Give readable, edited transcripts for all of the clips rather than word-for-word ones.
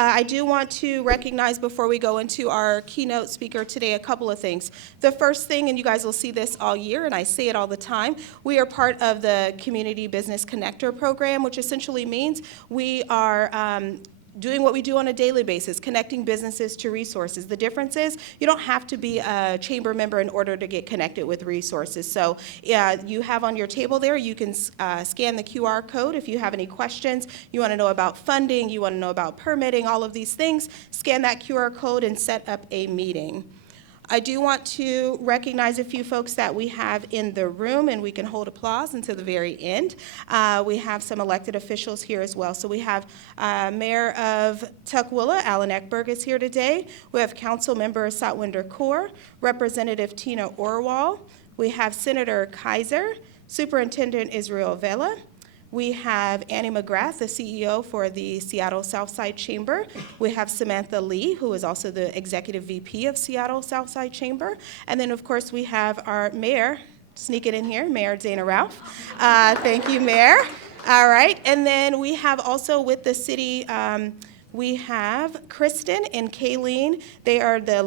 I do want to recognize before we go into our keynote speaker today a couple of things. The first thing, and you guys will see this all year, and I say it all the time, we are part of the Community Business Connector program, which essentially means we are doing what we do on a daily basis, connecting businesses to resources. The difference is you don't have to be a chamber member in order to get connected with resources. So you have on your table there, you can scan the QR code if you have any questions, you want to know about funding, you want to know about permitting, all of these things, scan that QR code and set up a meeting. I do want to recognize a few folks that we have in the room, and we can hold applause until the very end. We have some elected officials here as well. So we have Mayor of Tukwila, Alan Eckberg, is here today. We have Council Member Satwinder Kaur, Representative Tina Orwal. We have Senator Kaiser, Superintendent Israel Vela. We have Annie McGrath, the CEO for the Seattle Southside Chamber. We have Samantha Lee, who is also the Executive VP of Seattle Southside Chamber. And then, of course, we have our mayor, sneak it in here, Mayor Dana Ralph. Thank you, Mayor. All right, and then we have also with the city, we have Kristen and Kayleen. They are the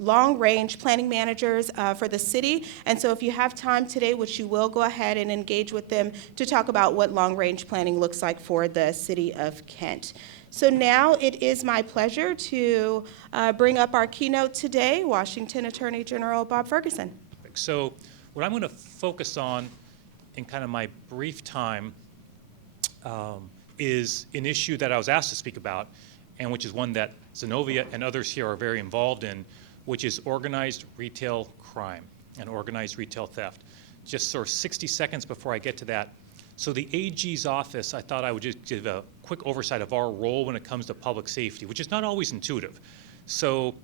long-range planning managers for the city. And so if you have time today, which you will, go ahead and engage with them to talk about what long-range planning looks like for the city of Kent. So now it is my pleasure to bring up our keynote today, Washington Attorney General Bob Ferguson. So what I'm going to focus on in kind of my brief time is an issue that I was asked to speak about, and which is one that Zenovia and others here are very involved in, which is organized retail crime and organized retail theft. Just sort of 60 seconds before I get to that. So the AG's office, I thought I would just give a quick oversight of our role when it comes to public safety, which is not always intuitive. So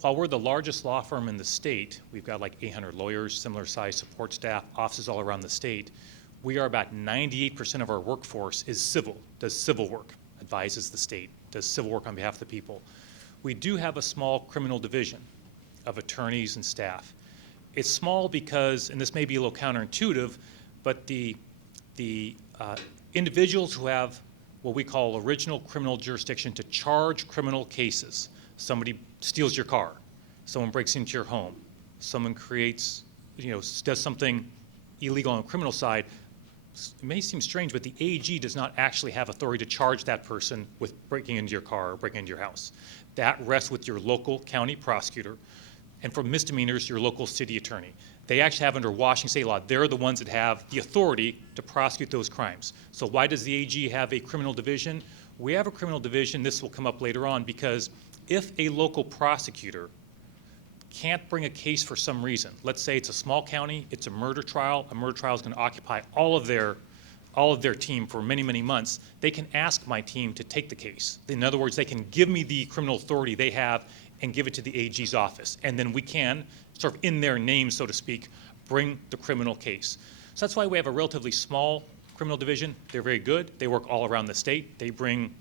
while we're the largest law firm in the state, we've got like 800 lawyers, similar size support staff, offices all around the state. We are about 98% of our workforce is civil, does civil work, advises the state, does civil work on behalf of the people. We do have a small criminal division of attorneys and staff. It's small because, and this may be a little counterintuitive, but the individuals who have what we call original criminal jurisdiction to charge criminal cases. Somebody steals your car, someone breaks into your home, someone creates, does something illegal on the criminal side. It may seem strange, but the AG does not actually have authority to charge that person with breaking into your car or breaking into your house. That rests with your local county prosecutor, and for misdemeanors, your local city attorney. They actually have under Washington state law, they're the ones that have the authority to prosecute those crimes. So why does the AG have a criminal division? We have a criminal division, this will come up later on, because if a local prosecutor can't bring a case for some reason, let's say it's a small county, it's a murder trial is going to occupy all of their team for many, many months, they can ask my team to take the case. In other words, they can give me the criminal authority they have and give it to the AG's office. And then we can, sort of in their name, so to speak, bring the criminal case. So that's why we have a relatively small criminal division. They're very good. They work all around the state. They bring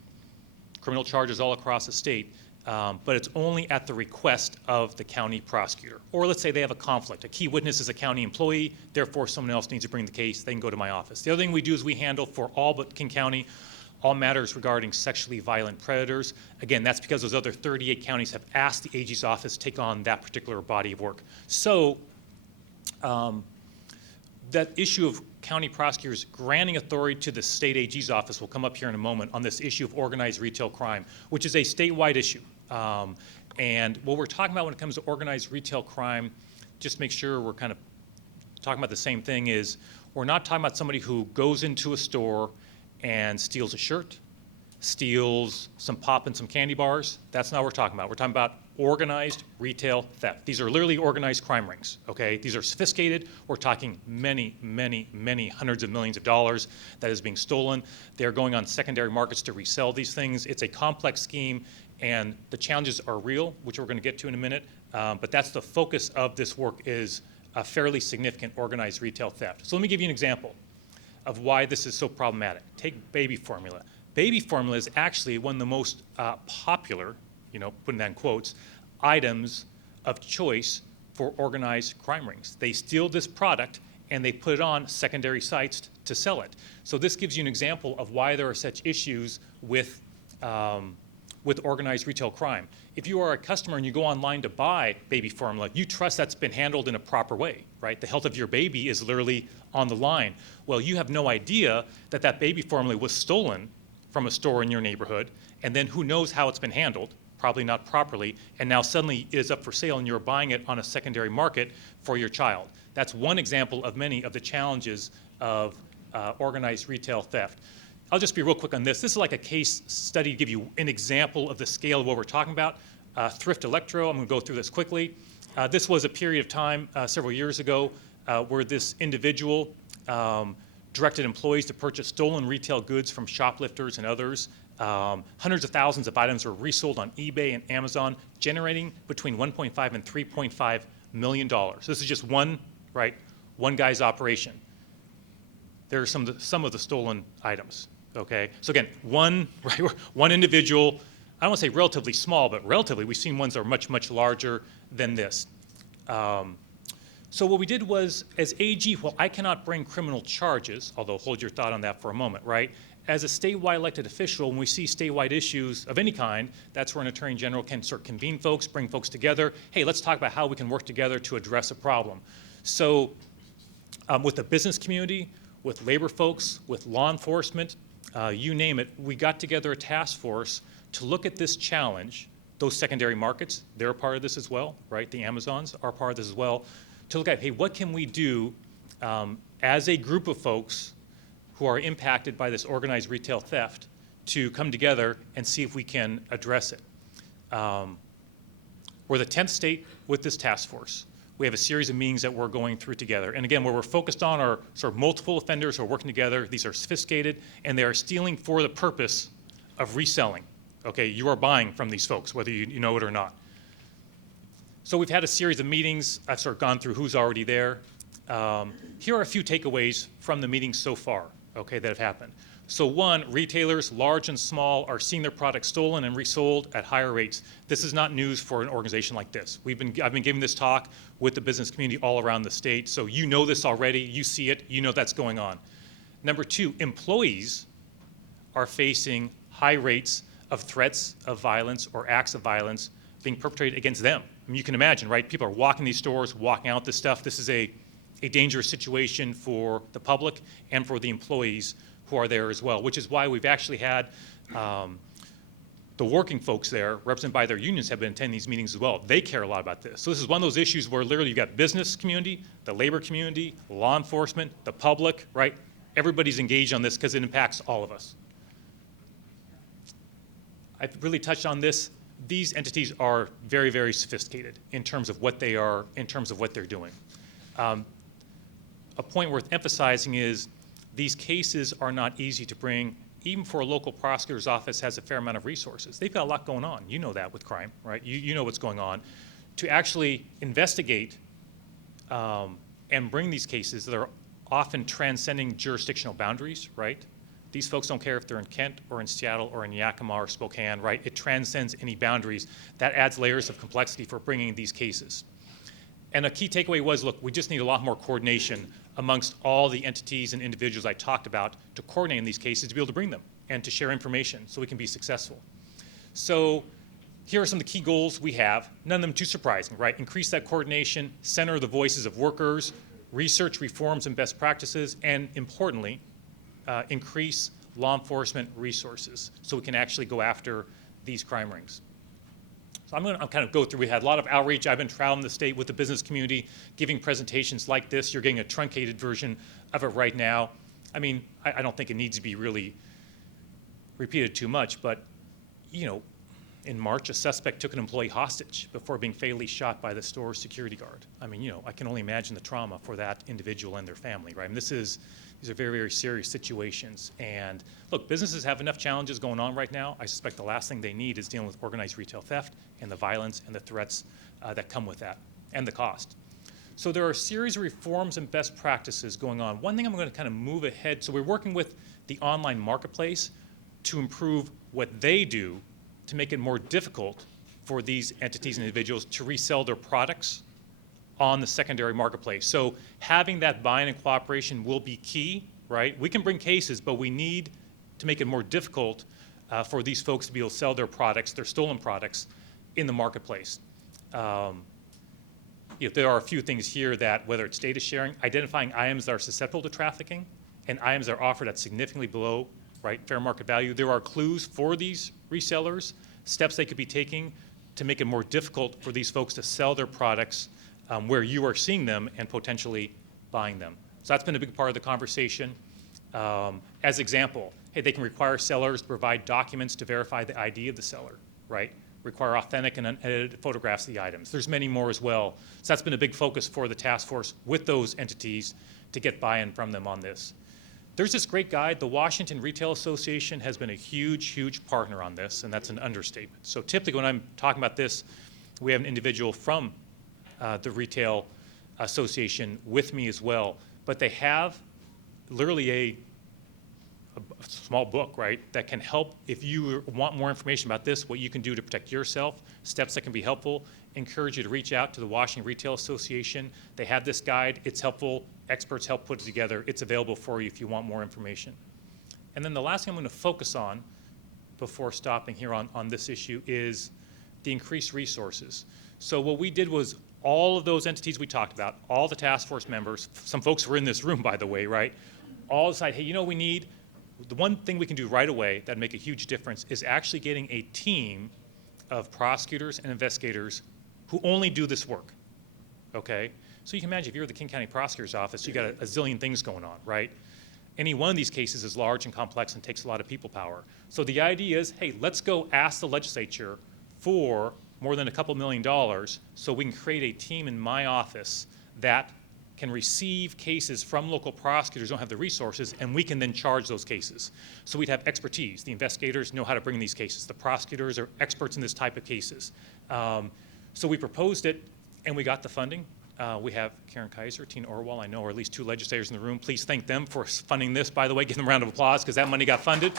criminal charges all across the state. But it's only at the request of the county prosecutor. Or let's say they have a conflict. A key witness is a county employee, therefore someone else needs to bring the case, they can go to my office. The other thing we do is we handle for all but King County all matters regarding sexually violent predators. Again, that's because those other 38 counties have asked the AG's office to take on that particular body of work. So that issue of county prosecutors granting authority to the state AG's office will come up here in a moment on this issue of organized retail crime, which is a statewide issue. And what we're talking about when it comes to organized retail crime, just make sure we're kind of talking about the same thing, is we're not talking about somebody who goes into a store and steals a shirt, steals some pop and some candy bars. That's not what we're talking about. We're talking about organized retail theft. These are literally organized crime rings, okay? These are sophisticated. We're talking many, many, many hundreds of millions of dollars that is being stolen. They're going on secondary markets to resell these things. It's a complex scheme, and the challenges are real, which we're going to get to in a minute. But that's the focus of this work, is a fairly significant organized retail theft. So let me give you an example of why this is so problematic. Take baby formula. Baby formula is actually one of the most popular, putting that in quotes, items of choice for organized crime rings. They steal this product and they put it on secondary sites to sell it. So this gives you an example of why there are such issues with with organized retail crime. If you are a customer and you go online to buy baby formula, you trust that's been handled in a proper way, right? The health of your baby is literally on the line. Well, you have no idea that that baby formula was stolen from a store in your neighborhood, and then who knows how it's been handled, probably not properly, and now suddenly it is up for sale and you're buying it on a secondary market for your child. That's one example of many of the challenges of organized retail theft. I'll just be real quick on this. This is like a case study to give you an example of the scale of what we're talking about. Thrift Electro, I'm going to go through this quickly. This was a period of time several years ago where this individual directed employees to purchase stolen retail goods from shoplifters and others. Hundreds of thousands of items were resold on eBay and Amazon, generating between $1.5 and $3.5 million. This is just one guy's operation. There are some of the stolen items. Okay, so again, one individual. I don't want to say relatively small, but relatively, we've seen ones that are much, much larger than this. So what we did was, as AG, well, I cannot bring criminal charges, although hold your thought on that for a moment, right? As a statewide elected official, when we see statewide issues of any kind, that's where an attorney general can sort of convene folks, bring folks together. Hey, let's talk about how we can work together to address a problem. So with the business community, with labor folks, with law enforcement, you name it, we got together a task force to look at this challenge. Those secondary markets, they're a part of this as well, right? The Amazons are part of this as well. To look at, hey, what can we do as a group of folks who are impacted by this organized retail theft to come together and see if we can address it. We're the 10th state with this task force. We have a series of meetings that we're going through together. And again, where we're focused on are sort of multiple offenders who are working together. These are sophisticated, and they are stealing for the purpose of reselling. Okay, you are buying from these folks, whether you know it or not. So we've had a series of meetings. I've sort of gone through who's already there. Here are a few takeaways from the meetings so far, okay, that have happened. So one, retailers, large and small, are seeing their products stolen and resold at higher rates. This is not news for an organization like this. I've been giving this talk with the business community all around the state, so you know this already, you see it, you know that's going on. Number two, employees are facing high rates of threats of violence or acts of violence being perpetrated against them. I mean, you can imagine, right? People are walking these stores, walking out this stuff. This is a dangerous situation for the public and for the employees who are there as well, which is why we've actually had the working folks there, represented by their unions, have been attending these meetings as well. They care a lot about this. So this is one of those issues where literally you've got business community, the labor community, law enforcement, the public, right? Everybody's engaged on this because it impacts all of us. I've really touched on this. These entities are very, very sophisticated in terms of what they are, in terms of what they're doing. A point worth emphasizing is these cases are not easy to bring, even for a local prosecutor's office has a fair amount of resources. They've got a lot going on. You know that with crime, right? You know what's going on. To actually investigate and bring these cases that are often transcending jurisdictional boundaries, right? These folks don't care if they're in Kent or in Seattle or in Yakima or Spokane, right? It transcends any boundaries. That adds layers of complexity for bringing these cases. And a key takeaway was, look, we just need a lot more coordination amongst all the entities and individuals I talked about to coordinate in these cases to be able to bring them and to share information so we can be successful. So here are some of the key goals we have, none of them too surprising, right? Increase that coordination, center the voices of workers, research reforms and best practices, and importantly, increase law enforcement resources so we can actually go after these crime rings. So I'm going to kind of go through. We had a lot of outreach. I've been traveling the state with the business community, giving presentations like this. You're getting a truncated version of it right now. I mean, I don't think it needs to be really repeated too much, but, you know, in March, a suspect took an employee hostage before being fatally shot by the store's security guard. I mean, you know, I can only imagine the trauma for that individual and their family, right? I mean, these are very, very serious situations. And look, businesses have enough challenges going on right now. I suspect the last thing they need is dealing with organized retail theft and the violence and the threats that come with that and the cost. So there are a series of reforms and best practices going on. One thing I'm going to kind of move ahead. So we're working with the online marketplace to improve what they do to make it more difficult for these entities and individuals to resell their products on the secondary marketplace. So having that buy-in and cooperation will be key, right? We can bring cases, but we need to make it more difficult for these folks to be able to sell their products, their stolen products, in the marketplace. There are a few things here that, whether it's data sharing, identifying items that are susceptible to trafficking, and items that are offered at significantly below fair market value. There are clues for these resellers, steps they could be taking to make it more difficult for these folks to sell their products where you are seeing them and potentially buying them. So that's been a big part of the conversation. As example, hey, they can require sellers to provide documents to verify the ID of the seller, right? Require authentic and unedited photographs of the items. There's many more as well. So that's been a big focus for the task force with those entities to get buy-in from them on this. There's this great guide. The Washington Retail Association has been a huge, huge partner on this, and that's an understatement. So typically when I'm talking about this, we have an individual from the Retail Association with me as well. But they have literally a small book, right, that can help if you want more information about this, what you can do to protect yourself, steps that can be helpful. Encourage you to reach out to the Washington Retail Association. They have this guide. It's helpful. Experts help put it together. It's available for you if you want more information. And then the last thing I'm going to focus on before stopping here on this issue is the increased resources. So what we did was all of those entities we talked about, all the task force members, some folks were in this room, by the way, right, all decide, hey, you know what we need? The one thing we can do right away that make a huge difference is actually getting a team of prosecutors and investigators who only do this work, okay? So you can imagine if you're the King County Prosecutor's Office, you got a zillion things going on, right? Any one of these cases is large and complex and takes a lot of people power. So the idea is, hey, let's go ask the legislature for more than a couple $1 million so we can create a team in my office that can receive cases from local prosecutors who don't have the resources, and we can then charge those cases. So we'd have expertise. The investigators know how to bring these cases. The prosecutors are experts in this type of cases. So we proposed it, and we got the funding. We have Karen Kaiser, Tina Orwell, I know, or at least two legislators in the room. Please thank them for funding this, by the way. Give them a round of applause, because that money got funded.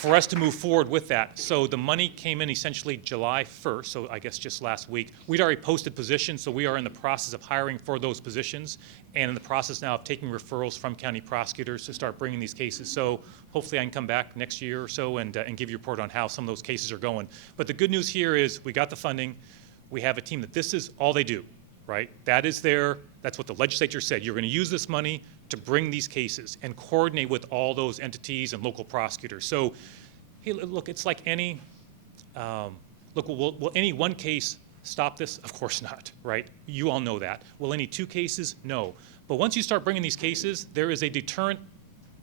For us to move forward with that. So the money came in essentially July 1st, so I guess just last week. We'd already posted positions, so we are in the process of hiring for those positions and in the process now of taking referrals from county prosecutors to start bringing these cases. So hopefully I can come back next year or so and give you a report on how some of those cases are going. But the good news here is we got the funding. We have a team that this is all they do, right? That's what the legislature said. You're going to use this money to bring these cases and coordinate with all those entities and local prosecutors. So, hey, look, it's like any, will any one case stop this? Of course not, right? You all know that. Will any two cases? No. But once you start bringing these cases, there is a deterrent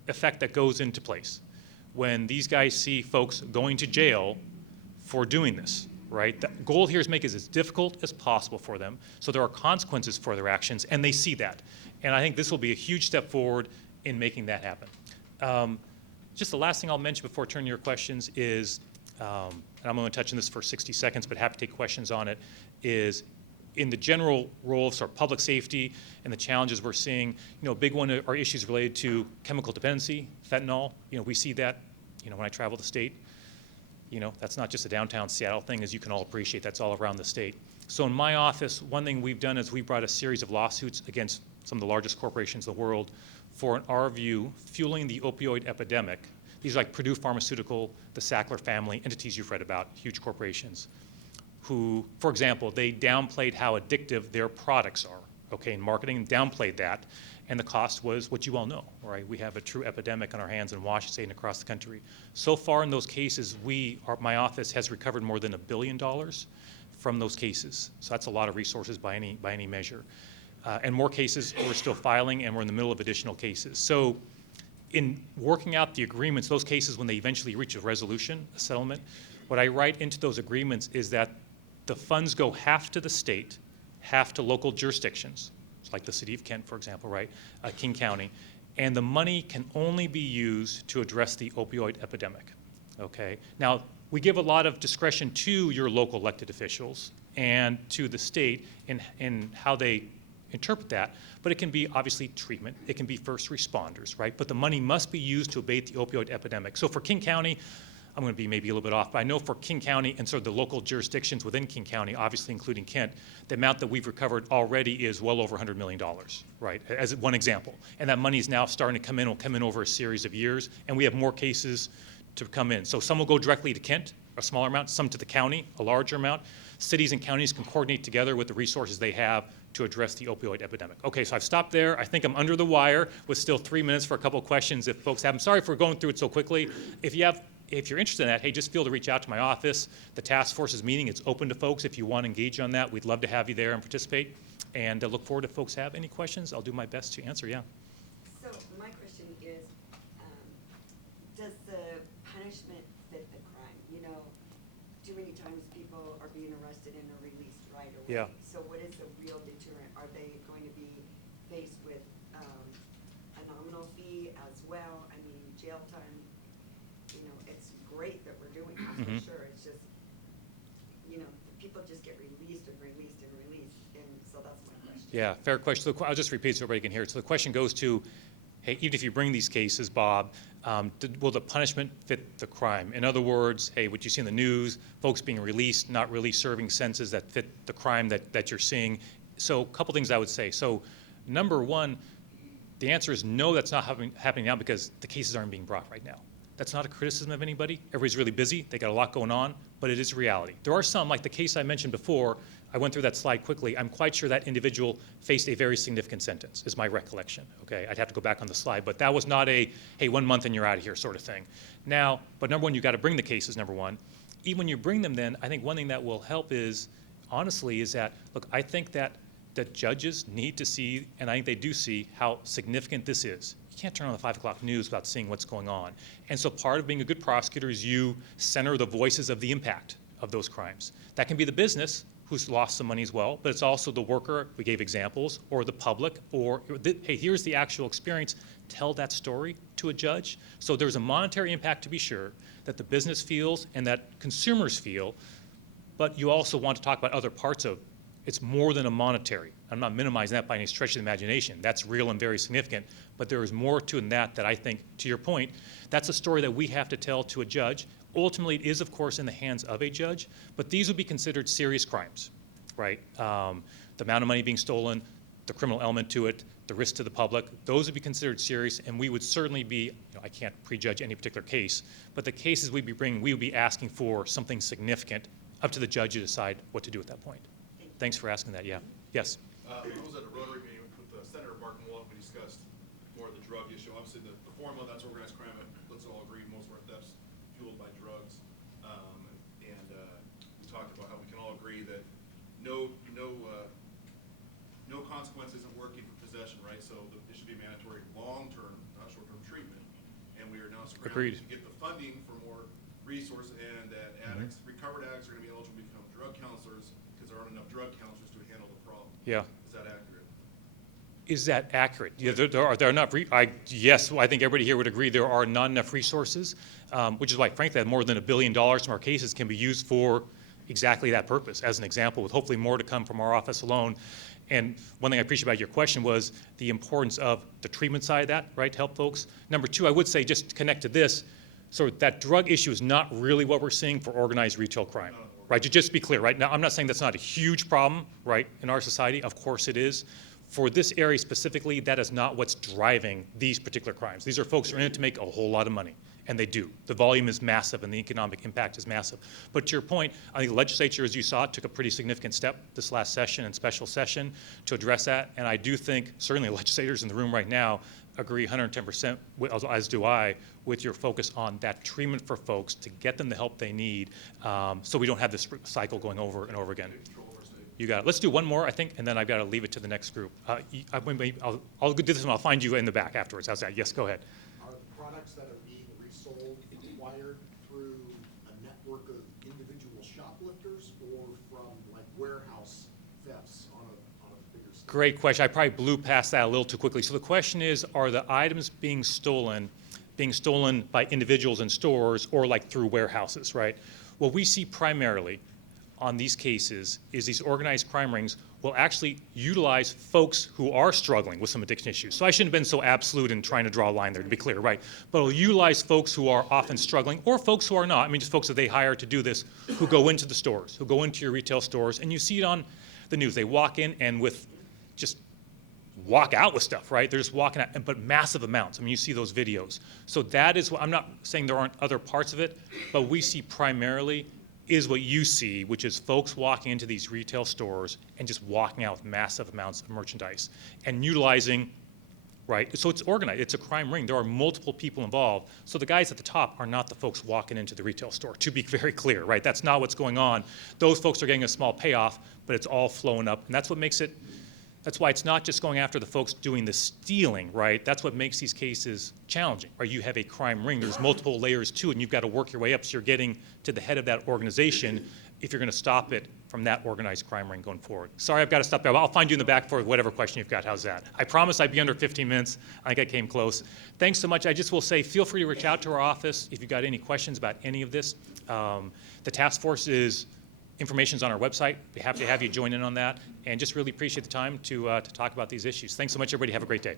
effect that goes into place. When these guys see folks going to jail for doing this, right? The goal here is to make it as difficult as possible for them, so there are consequences for their actions, and they see that. And I think this will be a huge step forward in making that happen. Just the last thing I'll mention before turning to your questions is, and I'm going to touch on this for 60 seconds, but happy to take questions on it, is in the general role of sort of public safety and the challenges we're seeing, a big one are issues related to chemical dependency, fentanyl. We see that, when I travel the state. That's not just a downtown Seattle thing, as you can all appreciate. That's all around the state. So in my office, one thing we've done is we brought a series of lawsuits against some of the largest corporations in the world for, in our view, fueling the opioid epidemic. These are like Purdue Pharmaceutical, the Sackler family, entities you've read about, huge corporations, who, for example, they downplayed how addictive their products are, okay, in marketing, downplayed that, and the cost was what you all know, right? We have a true epidemic on our hands in Washington State and across the country. So far in those cases, my office has recovered more than $1 billion from those cases. So that's a lot of resources by any measure. And more cases we're still filing, and we're in the middle of additional cases. So in working out the agreements, those cases, when they eventually reach a resolution, a settlement, what I write into those agreements is that the funds go half to the state, half to local jurisdictions, like the city of Kent, for example, right, King County, and the money can only be used to address the opioid epidemic, okay? Now, we give a lot of discretion to your local elected officials and to the state in how they interpret that, but it can be obviously treatment, it can be first responders, right? But the money must be used to abate the opioid epidemic. So for King County, I'm going to be maybe a little bit off, but I know for King County and sort of the local jurisdictions within King County, obviously including Kent, the amount that we've recovered already is well over $100 million, right, as one example. And that money is now starting to come in, will come in over a series of years, and we have more cases to come in. So some will go directly to Kent, a smaller amount, some to the county, a larger amount. Cities and counties can coordinate together with the resources they have to address the opioid epidemic. Okay, so I've stopped there. I think I'm under the wire with still 3 minutes for a couple of questions if folks have them. Sorry for going through it so quickly. If you're interested in that, hey, just feel to reach out to my office. The task force is meeting. It's open to folks. If you want to engage on that, we'd love to have you there and participate. And look forward if folks have any questions. I'll do my best to answer, yeah. So my question is, does the punishment fit the crime? You know, too many times people are being arrested and are released right away. Yeah. So what is the real deterrent? Are they going to be faced with a nominal fee as well? I mean, jail time, you know, it's great that we're doing it, for sure. It's just, you know, people just get released and released and released. And so that's my question. Yeah, fair question. So I'll just repeat so everybody can hear it. So the question goes to, hey, even if you bring these cases, Bob, will the punishment fit the crime? In other words, hey, what you see in the news, folks being released, not really serving sentences that fit the crime that you're seeing. So a couple things I would say. So number one, the answer is no, that's not happening now because the cases aren't being brought right now. That's not a criticism of anybody. Everybody's really busy. They got a lot going on, but it is reality. There are some, like the case I mentioned before, I went through that slide quickly. I'm quite sure that individual faced a very significant sentence, is my recollection. Okay, I'd have to go back on the slide, but that was not a, hey, 1 month and you're out of here sort of thing. Now, but number one, you got to bring the cases, number one. Even when you bring them then, I think one thing that will help is, honestly, is that, look, I think that judges need to see, and I think they do see, how significant this is. You can't turn on the 5 o'clock news without seeing what's going on. And so part of being a good prosecutor is you center the voices of the impact of those crimes. That can be the business, who's lost some money as well, but it's also the worker, we gave examples, or the public, or, hey, here's the actual experience. Tell that story to a judge. So there's a monetary impact to be sure that the business feels and that consumers feel, but you also want to talk about other parts of it's more than a monetary. I'm not minimizing that by any stretch of the imagination. That's real and very significant, but there is more to that I think, to your point, that's a story that we have to tell to a judge. Ultimately, it is, of course, in the hands of a judge, but these would be considered serious crimes, right? The amount of money being stolen, the criminal element to it, the risk to the public, those would be considered serious, and we would certainly be, I can't prejudge any particular case, but the cases we'd be bringing, we would be asking for something significant, up to the judge to decide what to do at that point. Thanks for asking that, yeah. Yes? I was at a Rotary meeting with Senator Mark Mullen. We discussed more of the drug issue. Obviously, the formula, that's organized crime. Let's all agree most of our thefts fueled by drugs. We talked about how we can all agree that no consequence isn't working for possession, right? So it should be mandatory long-term, not short-term treatment. And we are now scrambling to get the funding for more resource, and that addicts, recovered addicts are going to be eligible to become drug counselors because there aren't enough drug counselors to handle the problem. Yeah. Is that accurate? Is that accurate? Yeah, there are not. Yes, I think everybody here would agree there are not enough resources, which is why, frankly, more than $1 billion from our cases can be used for exactly that purpose. As an example, with hopefully more to come from our office alone. And one thing I appreciate about your question was the importance of the treatment side of that, right, to help folks. Number two, I would say, just to connect to this, so that drug issue is not really what we're seeing for organized retail crime, right? To just be clear, right? Now, I'm not saying that's not a huge problem, right, in our society. Of course it is. For this area specifically, that is not what's driving these particular crimes. These are folks who are in it to make a whole lot of money, and they do. The volume is massive, and the economic impact is massive. But to your point, I think the legislature, as you saw, took a pretty significant step this last session and special session to address that. And I do think, certainly legislators in the room right now agree 110%, as do I, with your focus on that treatment for folks to get them the help they need, so we don't have this cycle going over and over again. You got it. Let's do one more, I think, and then I've got to leave it to the next group. I'll do this one. I'll find you in the back afterwards. How's that? Yes, go ahead. Are the products that are being resold acquired through a network of individual shoplifters or from like warehouse thefts on a bigger scale? Great question. I probably blew past that a little too quickly. So the question is, are the items being stolen by individuals in stores or like through warehouses, right? What we see primarily on these cases is these organized crime rings will actually utilize folks who are struggling with some addiction issues. So I shouldn't have been so absolute in trying to draw a line there, to be clear, right? But it'll utilize folks who are often struggling, or folks who are not. I mean, just folks that they hire to do this, who go into the stores, who go into your retail stores, and you see it on the news. They walk in and just walk out with stuff, right? They're just walking out, but massive amounts. I mean, you see those videos. So that is what, I'm not saying there aren't other parts of it, but we see primarily is what you see, which is folks walking into these retail stores and just walking out with massive amounts of merchandise and utilizing, right? So it's organized. It's a crime ring. There are multiple people involved. So the guys at the top are not the folks walking into the retail store, to be very clear, right? That's not what's going on. Those folks are getting a small payoff, but it's all flowing up. And that's what makes it, that's why it's not just going after the folks doing the stealing, right? That's what makes these cases challenging, right? You have a crime ring. There's multiple layers to it, and you've got to work your way up so you're getting to the head of that organization if you're going to stop it from that organized crime ring going forward. Sorry, I've got to stop there. I'll find you in the back for whatever question you've got. How's that? I promise I'd be under 15 minutes. I think I came close. Thanks so much. I just will say, feel free to reach out to our office if you've got any questions about any of this. The task force information's on our website. Be happy to have you join in on that, and just really appreciate the time to talk about these issues. Thanks so much, everybody. Have a great day.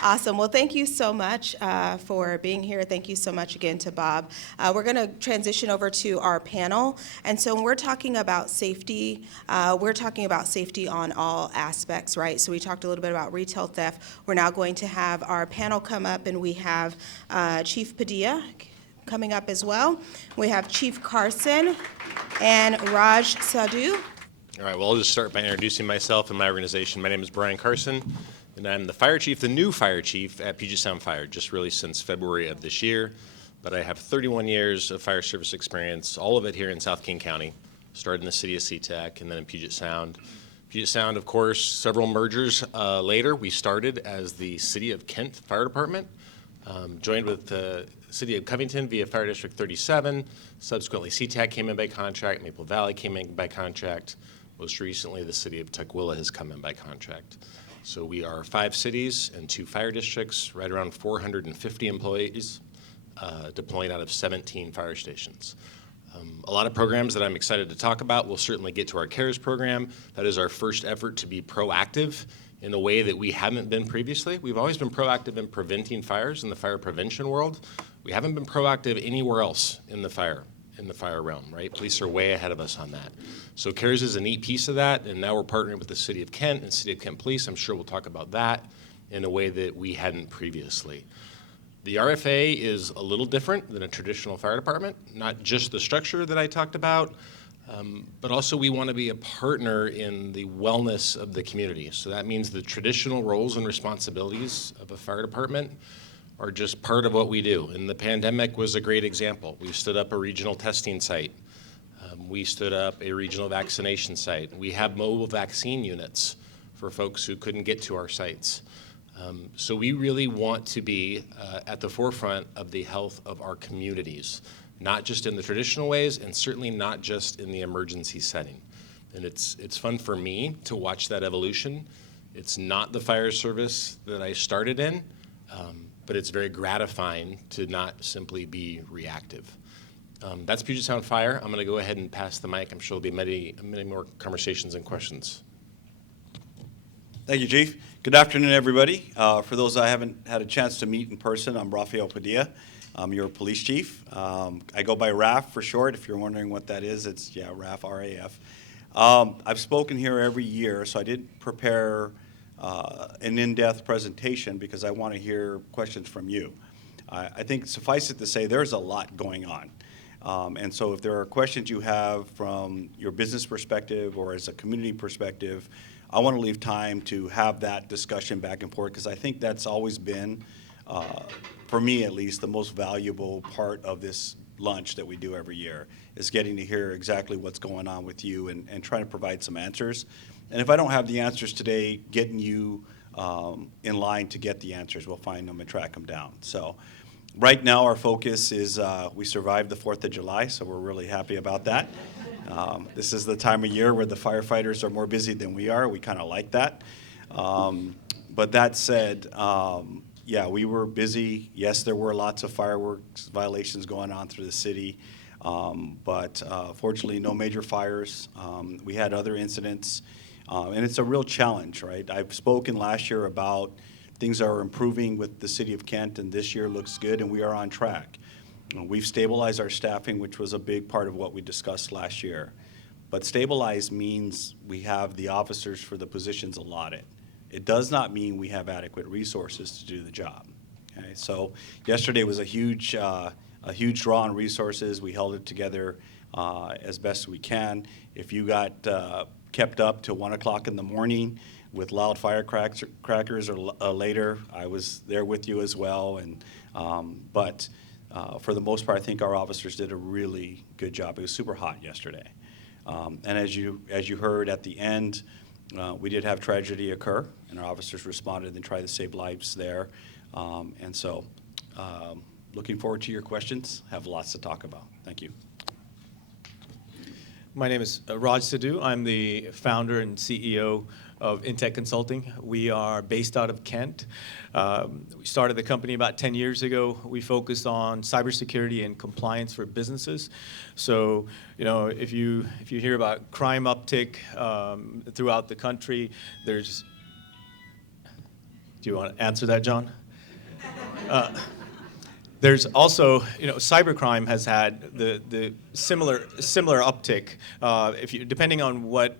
Awesome. Well, thank you so much for being here. Thank you so much again to Bob. We're going to transition over to our panel. And so when we're talking about safety, we're talking about safety on all aspects, right? So we talked a little bit about retail theft. We're now going to have our panel come up, and we have Chief Padilla coming up as well. We have Chief Carson and Raj Sadhu. All right, well, I'll just start by introducing myself and my organization. My name is Brian Carson, and I'm the fire chief, the new fire chief at Puget Sound Fire, just really since February of this year. But I have 31 years of fire service experience, all of it here in South King County. Started in the city of SeaTac and then in Puget Sound. Puget Sound, of course, several mergers later, we started as the City of Kent Fire Department, joined with the City of Covington via Fire District 37. Subsequently, SeaTac came in by contract, Maple Valley came in by contract. Most recently, the City of Tukwila has come in by contract. So we are 5 cities and 2 fire districts, right around 450 employees, deploying out of 17 fire stations. A lot of programs that I'm excited to talk about. We'll certainly get to our CARES program. That is our first effort to be proactive in a way that we haven't been previously. We've always been proactive in preventing fires in the fire prevention world. We haven't been proactive anywhere else in the fire realm, right? Police are way ahead of us on that. So CARES is a neat piece of that, and now we're partnering with the City of Kent and City of Kent Police. I'm sure we'll talk about that in a way that we hadn't previously. The RFA is a little different than a traditional fire department, not just the structure that I talked about, but also we want to be a partner in the wellness of the community. So that means the traditional roles and responsibilities of a fire department are just part of what we do. And the pandemic was a great example. We stood up a regional testing site. We stood up a regional vaccination site. We have mobile vaccine units for folks who couldn't get to our sites. So we really want to be at the forefront of the health of our communities, not just in the traditional ways and certainly not just in the emergency setting. And it's fun for me to watch that evolution. It's not the fire service that I started in, but it's very gratifying to not simply be reactive. That's Puget Sound Fire. I'm going to go ahead and pass the mic. I'm sure there'll be many more conversations and questions. Thank you, Chief. Good afternoon, everybody. For those I haven't had a chance to meet in person, I'm Rafael Padilla. I'm your police chief. I go by RAF for short. If you're wondering what that is, it's, RAF, R-A-F. I've spoken here every year, so I did prepare an in-depth presentation because I want to hear questions from you. I think suffice it to say there's a lot going on. And so if there are questions you have from your business perspective or as a community perspective, I want to leave time to have that discussion back and forth because I think that's always been, for me at least, the most valuable part of this lunch that we do every year is getting to hear exactly what's going on with you and trying to provide some answers. And if I don't have the answers today, getting you in line to get the answers, we'll find them and track them down. So right now our focus is we survived the 4th of July, so we're really happy about that. This is the time of year where the firefighters are more busy than we are. We kind of like that. But that said, we were busy. Yes, there were lots of fireworks violations going on through the city. But fortunately, no major fires. We had other incidents, and it's a real challenge, right? I've spoken last year about things are improving with the city of Kent, and this year looks good, and we are on track. We've stabilized our staffing, which was a big part of what we discussed last year. But stabilized means we have the officers for the positions allotted. It does not mean we have adequate resources to do the job. Okay? So yesterday was a huge draw on resources. We held it together as best we can. If you got kept up till 1 o'clock in the morning with loud firecrackers or later, I was there with you as well. And but for the most part, I think our officers did a really good job. It was super hot yesterday. And as you heard at the end, we did have tragedy occur, and our officers responded and tried to save lives there. And so looking forward to your questions. Have lots to talk about. Thank you. My name is Raj Sidhu. I'm the founder and CEO of Intech Consulting. We are based out of Kent. We started the company about 10 years ago. We focus on cybersecurity and compliance for businesses. So, you know, if you hear about crime uptick throughout the country, there's. Do you want to answer that, John? There's also, you know, cybercrime has had the similar uptick. Depending on what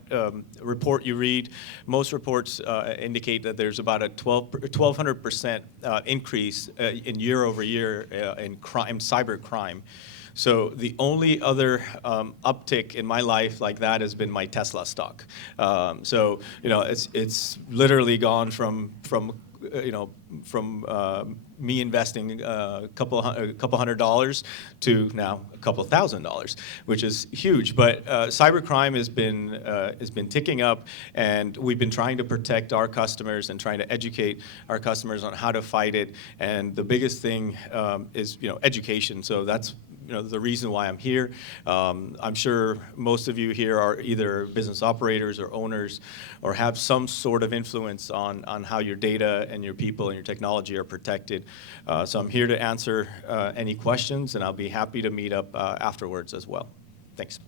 report you read, most reports indicate that there's about a 1,200% increase in year over year in crime, cybercrime. So the only other uptick in my life like that has been my Tesla stock. So you know, it's literally gone from me investing a couple $100 to now a couple $1,000, which is huge. But cybercrime has been ticking up, and we've been trying to protect our customers and trying to educate our customers on how to fight it. And the biggest thing is, you know, education. So that's, you know, the reason why I'm here. I'm sure most of you here are either business operators or owners or have some sort of influence on how your data and your people and your technology are protected. So I'm here to answer any questions, and I'll be happy to meet up afterwards as well. Thanks.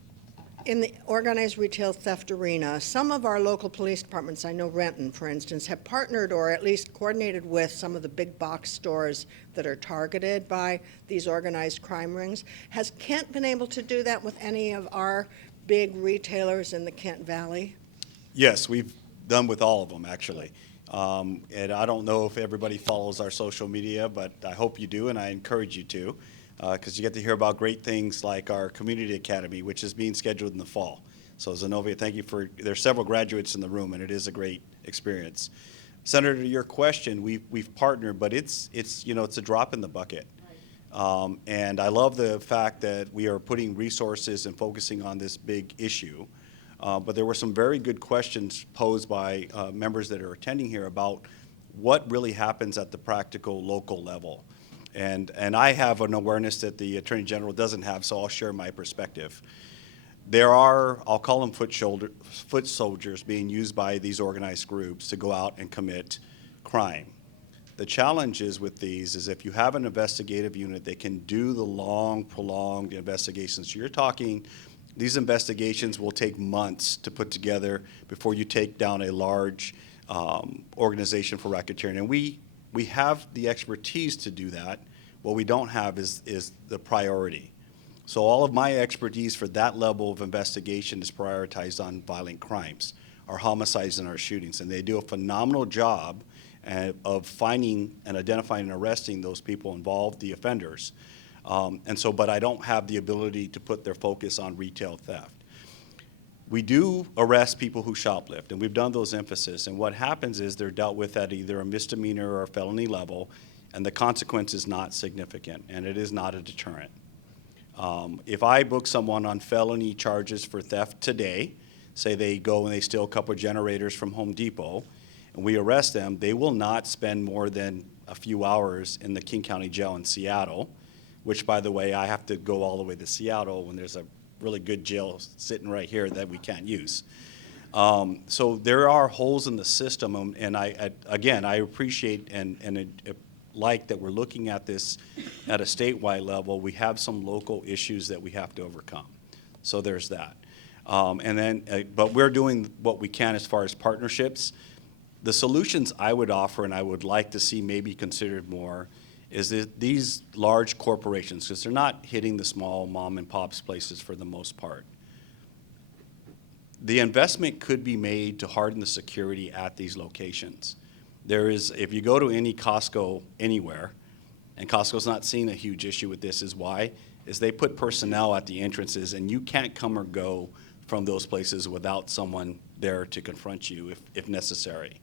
In the organized retail theft arena, some of our local police departments, I know Renton, for instance, have partnered or at least coordinated with some of the big box stores that are targeted by these organized crime rings. Has Kent been able to do that with any of our big retailers in the Kent Valley? Yes, we've done with all of them, actually. And I don't know if everybody follows our social media, but I hope you do, and I encourage you to, because you get to hear about great things like our Community Academy, which is being scheduled in the fall. So Zenovia, thank you for, there's several graduates in the room, and it is a great experience. Senator, to your question, we've partnered, but it's you know, it's a drop in the bucket. Right. And I love the fact that we are putting resources and focusing on this big issue. But there were some very good questions posed by members that are attending here about what really happens at the practical local level. And I have an awareness that the Attorney General doesn't have, so I'll share my perspective. There are, I'll call them foot soldiers being used by these organized groups to go out and commit crime. The challenge is with these is if you have an investigative unit, they can do the long, prolonged investigations. So you're talking, these investigations will take months to put together before you take down a large organization for racketeering. And we have the expertise to do that. What we don't have is the priority. So all of my expertise for that level of investigation is prioritized on violent crimes, our homicides and our shootings. And they do a phenomenal job of finding and identifying and arresting those people involved, the offenders. But I don't have the ability to put their focus on retail theft. We do arrest people who shoplift, and we've done those emphasis. And what happens is they're dealt with at either a misdemeanor or a felony level, and the consequence is not significant, and it is not a deterrent. If I book someone on felony charges for theft today, say they go and they steal a couple of generators from Home Depot, and we arrest them, they will not spend more than a few hours in the King County Jail in Seattle, which, by the way, I have to go all the way to Seattle when there's a really good jail sitting right here that we can't use. So there are holes in the system, and I appreciate and like that we're looking at this at a statewide level. We have some local issues that we have to overcome. So there's that. But we're doing what we can as far as partnerships. The solutions I would offer, and I would like to see maybe considered more, is that these large corporations, because they're not hitting the small mom and pops places for the most part. The investment could be made to harden the security at these locations. There is, if you go to any Costco anywhere, and Costco's not seeing a huge issue with this, is why? Is they put personnel at the entrances, and you can't come or go from those places without someone there to confront you if necessary.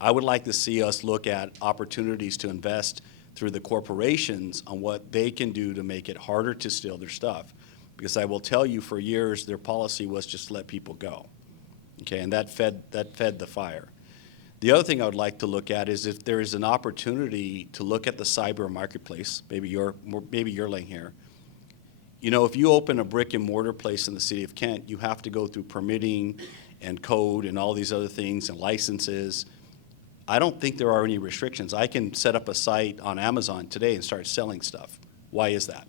I would like to see us look at opportunities to invest through the corporations on what they can do to make it harder to steal their stuff. Because I will tell you, for years, their policy was just let people go. Okay, and that fed the fire. The other thing I would like to look at is if there is an opportunity to look at the cyber marketplace, maybe you're laying here. You know, if you open a brick and mortar place in the city of Kent, you have to go through permitting and code and all these other things and licenses. I don't think there are any restrictions. I can set up a site on Amazon today and start selling stuff. Why is that?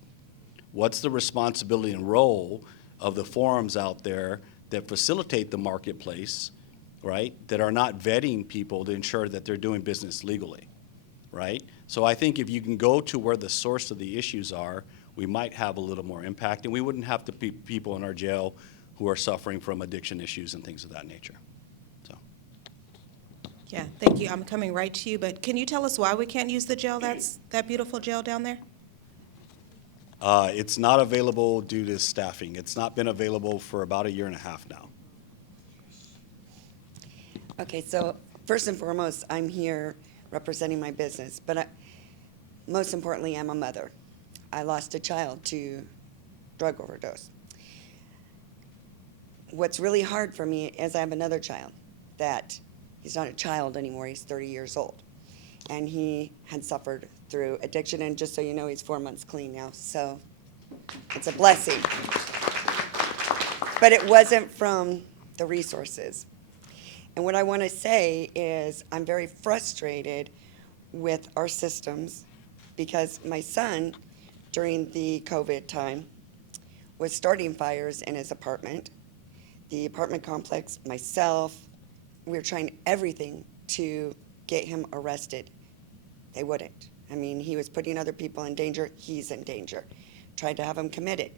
What's the responsibility and role of the forums out there that facilitate the marketplace, right, that are not vetting people to ensure that they're doing business legally, right? So I think if you can go to where the source of the issues are, we might have a little more impact, and we wouldn't have to be people in our jail who are suffering from addiction issues and things of that nature. So. Yeah, thank you. I'm coming right to you, but can you tell us why we can't use the jail, that beautiful jail down there? It's not available due to staffing. It's not been available for about 1.5 years now. Okay, so first and foremost, I'm here representing my business, but most importantly, I'm a mother. I lost a child to drug overdose. What's really hard for me is I have another child that he's not a child anymore, he's 30 years old. And he had suffered through addiction, and just so you know, he's 4 months clean now, so it's a blessing. But it wasn't from the resources. And what I want to say is I'm very frustrated with our systems because my son, during the COVID time, was starting fires in his apartment. The apartment complex, myself, we were trying everything to get him arrested. They wouldn't. I mean, he was putting other people in danger. He's in danger. Tried to have him committed.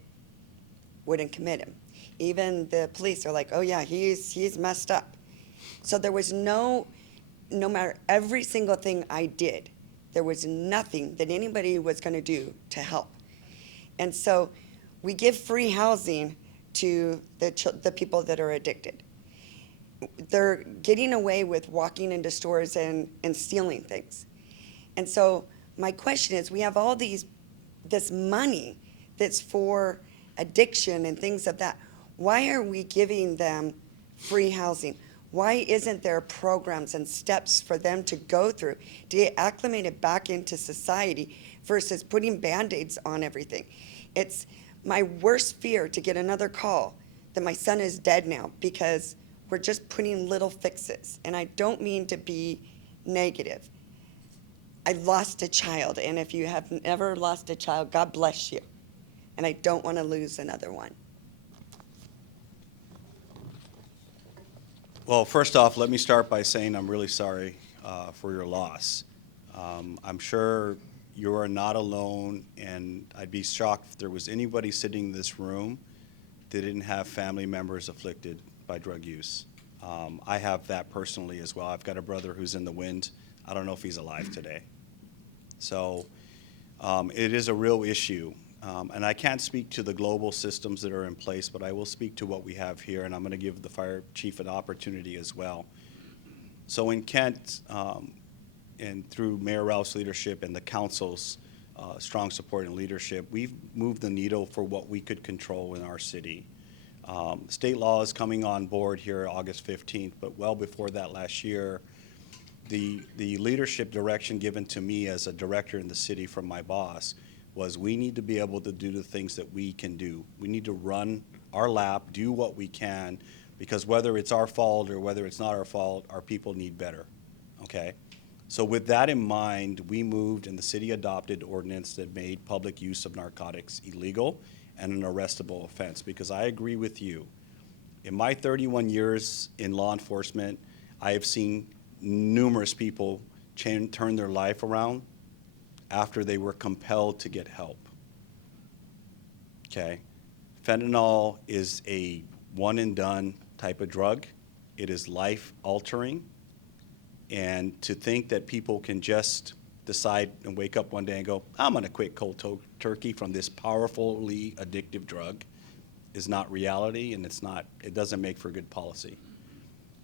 Wouldn't commit him. Even the police are like, oh yeah, he's messed up. So there was no matter every single thing I did, there was nothing that anybody was going to do to help. And so we give free housing to the people that are addicted. They're getting away with walking into stores and stealing things. And so my question is, we have all this money that's for addiction and things of that. Why are we giving them free housing? Why isn't there programs and steps for them to go through to get acclimated back into society versus putting Band-Aids on everything? It's my worst fear to get another call that my son is dead now because we're just putting little fixes. And I don't mean to be negative. I lost a child, and if you have never lost a child, God bless you. And I don't want to lose another one. Well, first off, let me start by saying I'm really sorry for your loss. I'm sure you are not alone, and I'd be shocked if there was anybody sitting in this room that didn't have family members afflicted by drug use. I have that personally as well. I've got a brother who's in the wind. I don't know if he's alive today. So it is a real issue. And I can't speak to the global systems that are in place, but I will speak to what we have here, and I'm going to give the fire chief an opportunity as well. So in Kent, and through Mayor Ralph's leadership and the council's strong support and leadership, we've moved the needle for what we could control in our city. State law is coming on board here August 15th, but well before that last year, the leadership direction given to me as a director in the city from my boss was we need to be able to do the things that we can do. We need to run our lap, do what we can, because whether it's our fault or whether it's not our fault, our people need better, okay? So with that in mind, we moved and the city adopted ordinance that made public use of narcotics illegal and an arrestable offense, because I agree with you. In my 31 years in law enforcement, I have seen numerous people turn their life around after they were compelled to get help. Okay? Fentanyl is a one and done type of drug. It is life altering. And to think that people can just decide and wake up one day and go, I'm going to quit cold turkey from this powerfully addictive drug is not reality, and it doesn't make for good policy.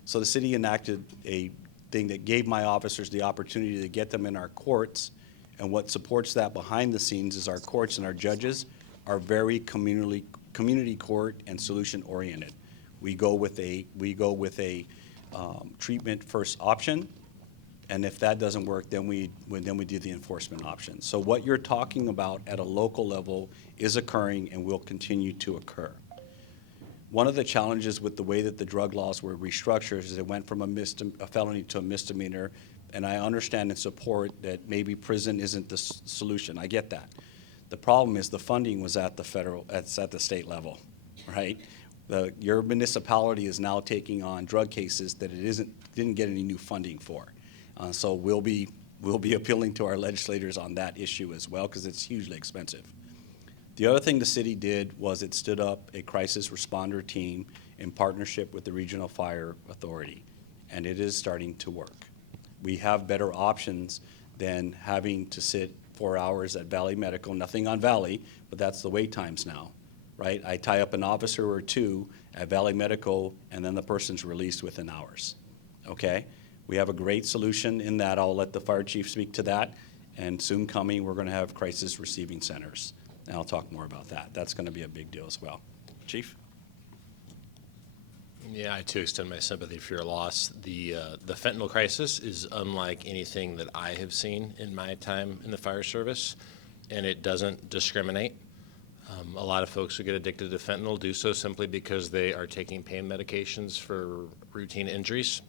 So the city enacted a thing that gave my officers the opportunity to get them in our courts, and what supports that behind the scenes is our courts and our judges are very community court and solution oriented. We go with a treatment first option, and if that doesn't work, then we do the enforcement option. So what you're talking about at a local level is occurring and will continue to occur. One of the challenges with the way that the drug laws were restructured is it went from a felony to a misdemeanor, and I understand and support that maybe prison isn't the solution. I get that. The problem is the funding was at the state level, right? Your municipality is now taking on drug cases that it didn't get any new funding for. So we'll be appealing to our legislators on that issue as well, because it's hugely expensive. The other thing the city did was it stood up a crisis responder team in partnership with the Regional Fire Authority, and it is starting to work. We have better options than having to sit 4 hours at Valley Medical, nothing on Valley, but that's the wait times now, right? I tie up an officer or two at Valley Medical, and then the person's released within hours, okay? We have a great solution in that. I'll let the fire chief speak to that, and soon coming, we're gonna have crisis receiving centers. And I'll talk more about that. That's going to be a big deal as well. Chief? Yeah, I too extend my sympathy for your loss. The fentanyl crisis is unlike anything that I have seen in my time in the fire service, and it doesn't discriminate. A lot of folks who get addicted to fentanyl do so simply because they are taking pain medications for routine injuries,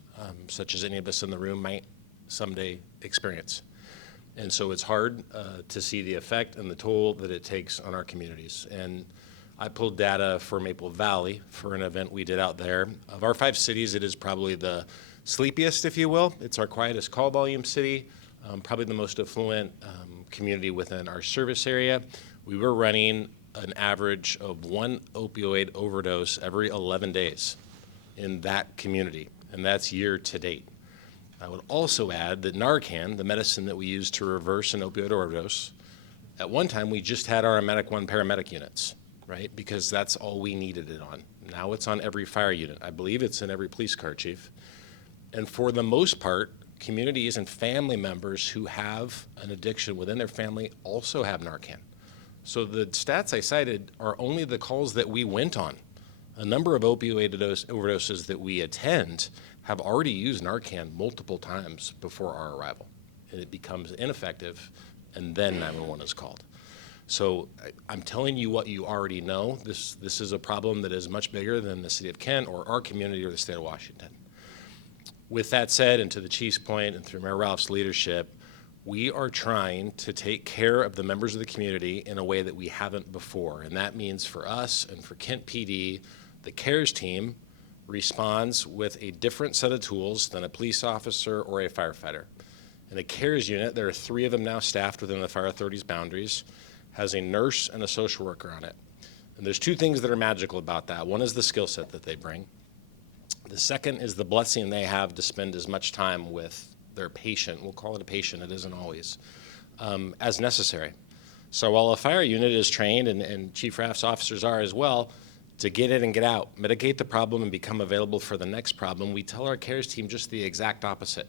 such as any of us in the room might someday experience. And so it's hard to see the effect and the toll that it takes on our communities. And I pulled data for Maple Valley for an event we did out there. Of our 5 cities, it is probably the sleepiest, if you will. It's our quietest call volume city, probably the most affluent community within our service area. We were running an average of 1 opioid overdose every 11 days in that community, and that's year to date. I would also add that Narcan, the medicine that we use to reverse an opioid overdose, at one time we just had our Medic 1 paramedic units, right? Because that's all we needed it on. Now it's on every fire unit. I believe it's in every police car, Chief. And for the most part, communities and family members who have an addiction within their family also have Narcan. So the stats I cited are only the calls that we went on. A number of opioid overdoses that we attend have already used Narcan multiple times before our arrival, and it becomes ineffective, and then 911 is called. So I'm telling you what you already know. This is a problem that is much bigger than the city of Kent or our community or the state of Washington. With that said, and to the chief's point, and through Mayor Ralph's leadership, we are trying to take care of the members of the community in a way that we haven't before, and that means for us and for Kent PD, the CARES team responds with a different set of tools than a police officer or a firefighter. In the CARES unit, there are 3 of them now staffed within the Fire Authority's boundaries, has a nurse and a social worker on it. And there's 2 things that are magical about that. One is the skill set that they bring. The second is the blessing they have to spend as much time with their patient, we'll call it a patient, it isn't always, as necessary. So while a fire unit is trained, and Chief Raff's officers are as well, to get in and get out, mitigate the problem and become available for the next problem, we tell our CARES team just the exact opposite.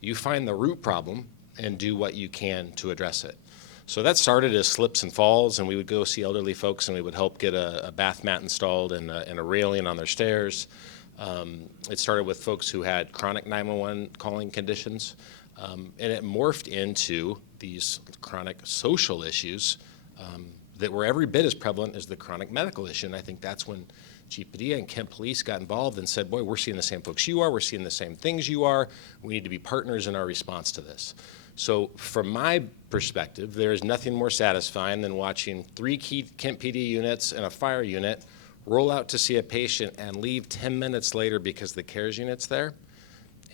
You find the root problem and do what you can to address it. So that started as slips and falls, and we would go see elderly folks and we would help get a bath mat installed and a railing on their stairs. It started with folks who had chronic 911 calling conditions, and it morphed into these chronic social issues that were every bit as prevalent as the chronic medical issue. And I think that's when Chief Padilla and Kent Police got involved and said, boy, we're seeing the same folks you are, we're seeing the same things you are, we need to be partners in our response to this. So from my perspective, there is nothing more satisfying than watching 3 Kent PD units and a fire unit roll out to see a patient and leave 10 minutes later because the CARES unit's there,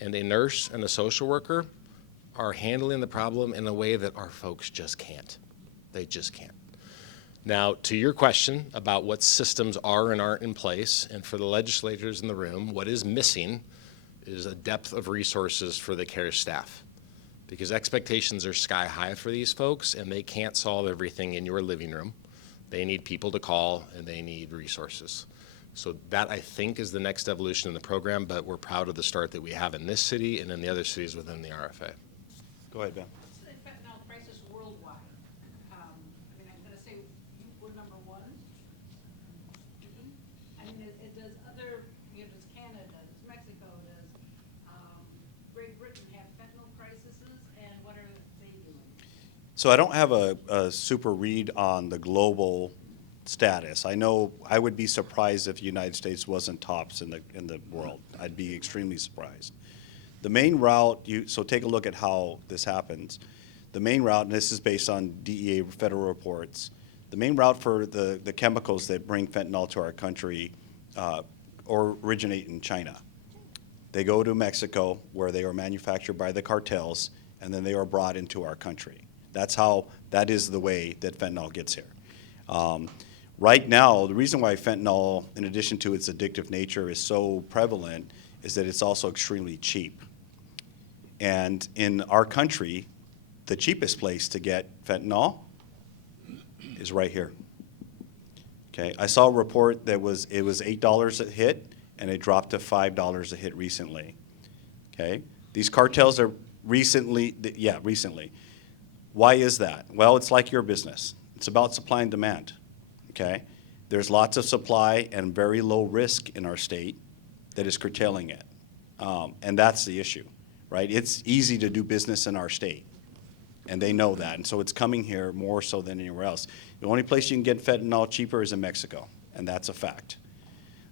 and a nurse and a social worker are handling the problem in a way that our folks just can't. They just can't. Now, to your question about what systems are and aren't in place, and for the legislators in the room, what is missing is a depth of resources for the CARES staff. Because expectations are sky high for these folks, and they can't solve everything in your living room. They need people to call, and they need resources. So that, I think, is the next evolution in the program, but we're proud of the start that we have in this city and in the other cities within the RFA. Go ahead, Ben. What's the fentanyl crisis worldwide? I mean, I'm gonna say we're number one. I mean, it does other, you know, does Canada, does Mexico, does, Great Britain have fentanyl crises, and what are they doing? So I don't have a super read on the global status. I know I would be surprised if the United States wasn't tops in the world. I'd be extremely surprised. The main route, so take a look at how this happens. The main route, and this is based on DEA federal reports, the main route for the chemicals that bring fentanyl to our country or originate in China. They go to Mexico, where they are manufactured by the cartels, and then they are brought into our country. That is the way that fentanyl gets here. Right now, the reason why fentanyl, in addition to its addictive nature, is so prevalent is that it's also extremely cheap. And in our country, the cheapest place to get fentanyl is right here. Okay, I saw a report that it was $8 a hit, and it dropped to $5 a hit recently. Okay, these cartels are recently. Why is that? Well, it's like your business. It's about supply and demand. Okay, there's lots of supply and very low risk in our state that is curtailing it, and that's the issue. Right? It's easy to do business in our state, and they know that, and so it's coming here more so than anywhere else. The only place you can get fentanyl cheaper is in Mexico, and that's a fact.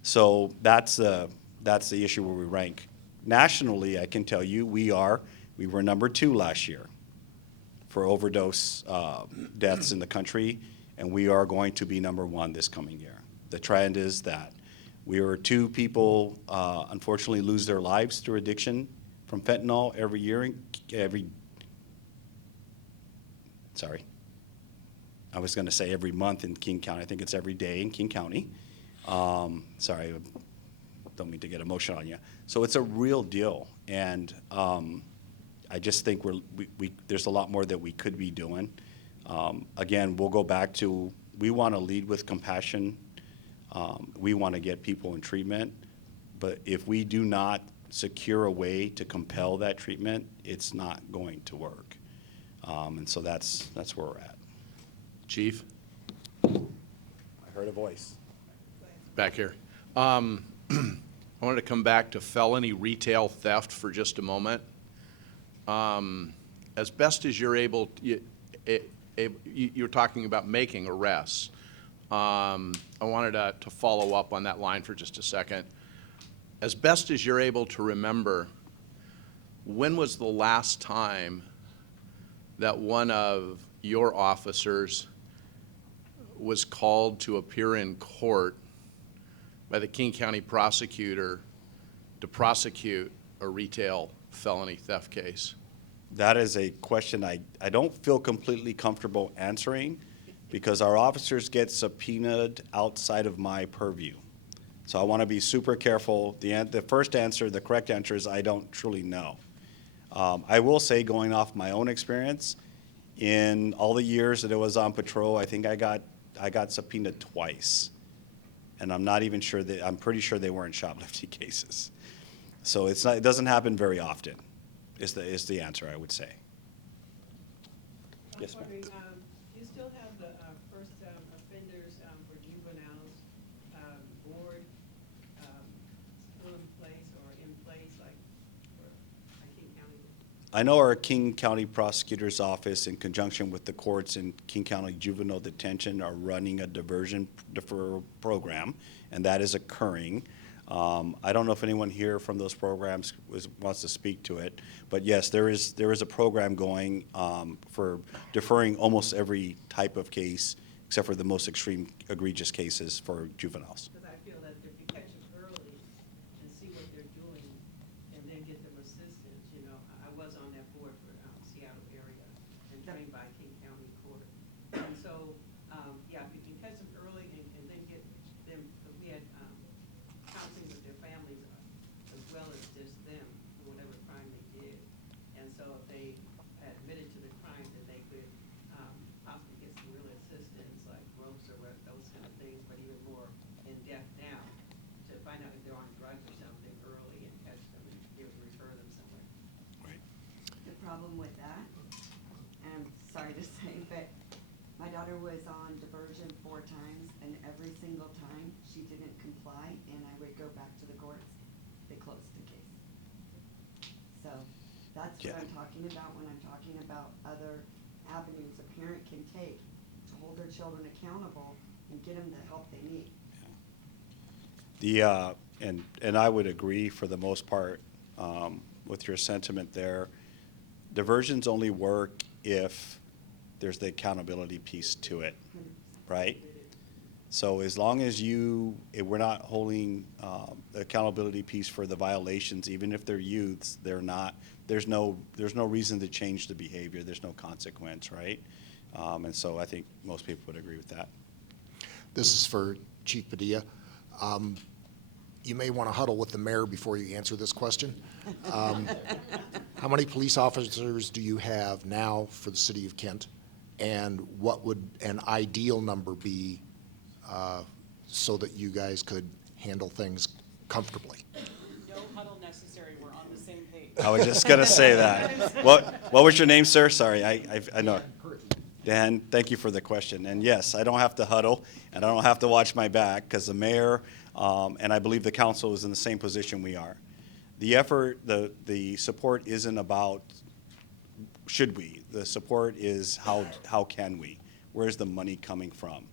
So that's the issue where we rank. Nationally, I can tell you we were number 2 last year for overdose deaths in the country, and we are going to be number 1 this coming year. The trend is that we are 2 people unfortunately lose their lives through addiction from fentanyl every year, I was going to say every month in King County. I think it's every day in King County. Sorry, don't mean to get emotional on you. So it's a real deal, and I just think there's a lot more that we could be doing. Again, we'll go back to, we want to lead with compassion. We want to get people in treatment, but if we do not secure a way to compel that treatment, it's not going to work. And so that's where we're at. Chief, I heard a voice. back here. I wanted to come back to felony retail theft for just a moment. As best as you're able, you're talking about making arrests. I wanted to follow up on that line for just a second. As best as you're able to remember, when was the last time that one of your officers was called to appear in court by the King County prosecutor to prosecute a retail felony theft case? That is a question I don't feel completely comfortable answering, because our officers get subpoenaed outside of my purview. So I want to be super careful. The first answer, the correct answer is I don't truly know. I will say, going off my own experience, in all the years that I was on patrol, I think I got subpoenaed twice. And I'm not even sure I'm pretty sure they weren't shoplifting cases. So it doesn't happen very often, is the answer, I would say. Yes, ma'am. Do you still have the first offenders for juveniles board still in place or in place like King County? I know our King County Prosecutor's Office, in conjunction with the courts in King County Juvenile Detention, are running a diversion deferral program, and that is occurring. I don't know if anyone here from those programs wants to speak to it, but yes, there is a program going for deferring almost every type of case, except for the most extreme egregious cases for juveniles. Because I feel that if you catch them early and see what they're doing and then get them assistance, you know, I was on that board for Seattle area and trained by King County Court. And so, yeah, if you can catch them early and then get them, because we had counseling with their families as well as just them, for whatever crime they did. And so if they had admitted to the crime, that they could possibly get some real assistance, like ropes or those kind of things, but even more in depth now, to find out if they're on drugs or something early and catch them and be able to refer them somewhere. Right. The problem with that, and I'm sorry to say, but my daughter was on diversion 4 times, and every single time she didn't comply, and I would go back to the courts, they closed the case. So that's what Yeah. I'm talking about when I'm talking about other avenues a parent can take to hold their children accountable and get them the help they need. And I would agree for the most part with your sentiment there. Diversions only work if there's the accountability piece to it, right? So as long as if we're not holding the accountability piece for the violations, even if they're youths, there's no reason to change the behavior. There's no consequence, right? And so I think most people would agree with that. This is for Chief Padilla. You may want to huddle with the mayor before you answer this question. How many police officers do you have now for the city of Kent? And what would an ideal number be so that you guys could handle things comfortably? No huddle necessary, we're on the same page. I was just gonna say that. What was your name, sir? Sorry, I know. Dan, thank you for the question. And yes, I don't have to huddle, and I don't have to watch my back, because the mayor, and I believe the council is in the same position we are. The effort, the support isn't about should we. The support is how can we? Where's the money coming from?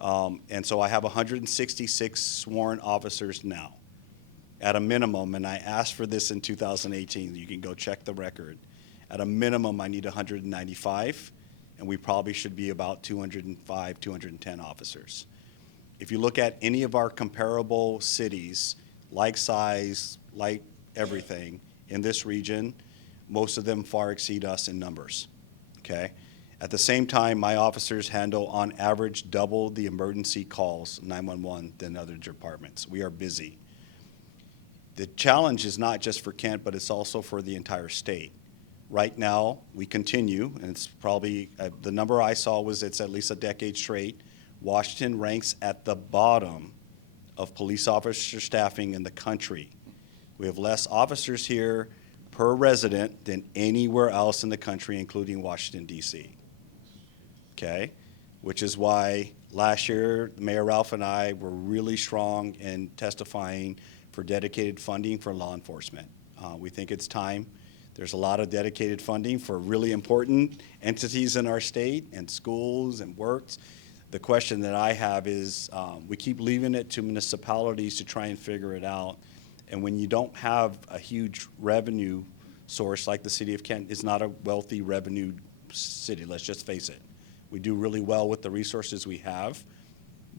And so I have 166 sworn officers now, at a minimum, and I asked for this in 2018. You can go check the record. At a minimum, I need 195, and we probably should be about 205, 210 officers. If you look at any of our comparable cities, like size, like everything, in this region, most of them far exceed us in numbers, okay? At the same time, my officers handle, on average, double the emergency calls, 911, than other departments. We are busy. The challenge is not just for Kent, but it's also for the entire state. Right now, we continue, and it's probably, the number I saw was it's at least a decade straight. Washington ranks at the bottom of police officer staffing in the country. We have less officers here per resident than anywhere else in the country, including Washington, D.C. Okay? Which is why last year, Mayor Ralph and I were really strong in testifying for dedicated funding for law enforcement. We think it's time. There's a lot of dedicated funding for really important entities in our state and schools and works. The question that I have is, we keep leaving it to municipalities to try and figure it out. And when you don't have a huge revenue source, like the city of Kent is not a wealthy revenue city, let's just face it. We do really well with the resources we have,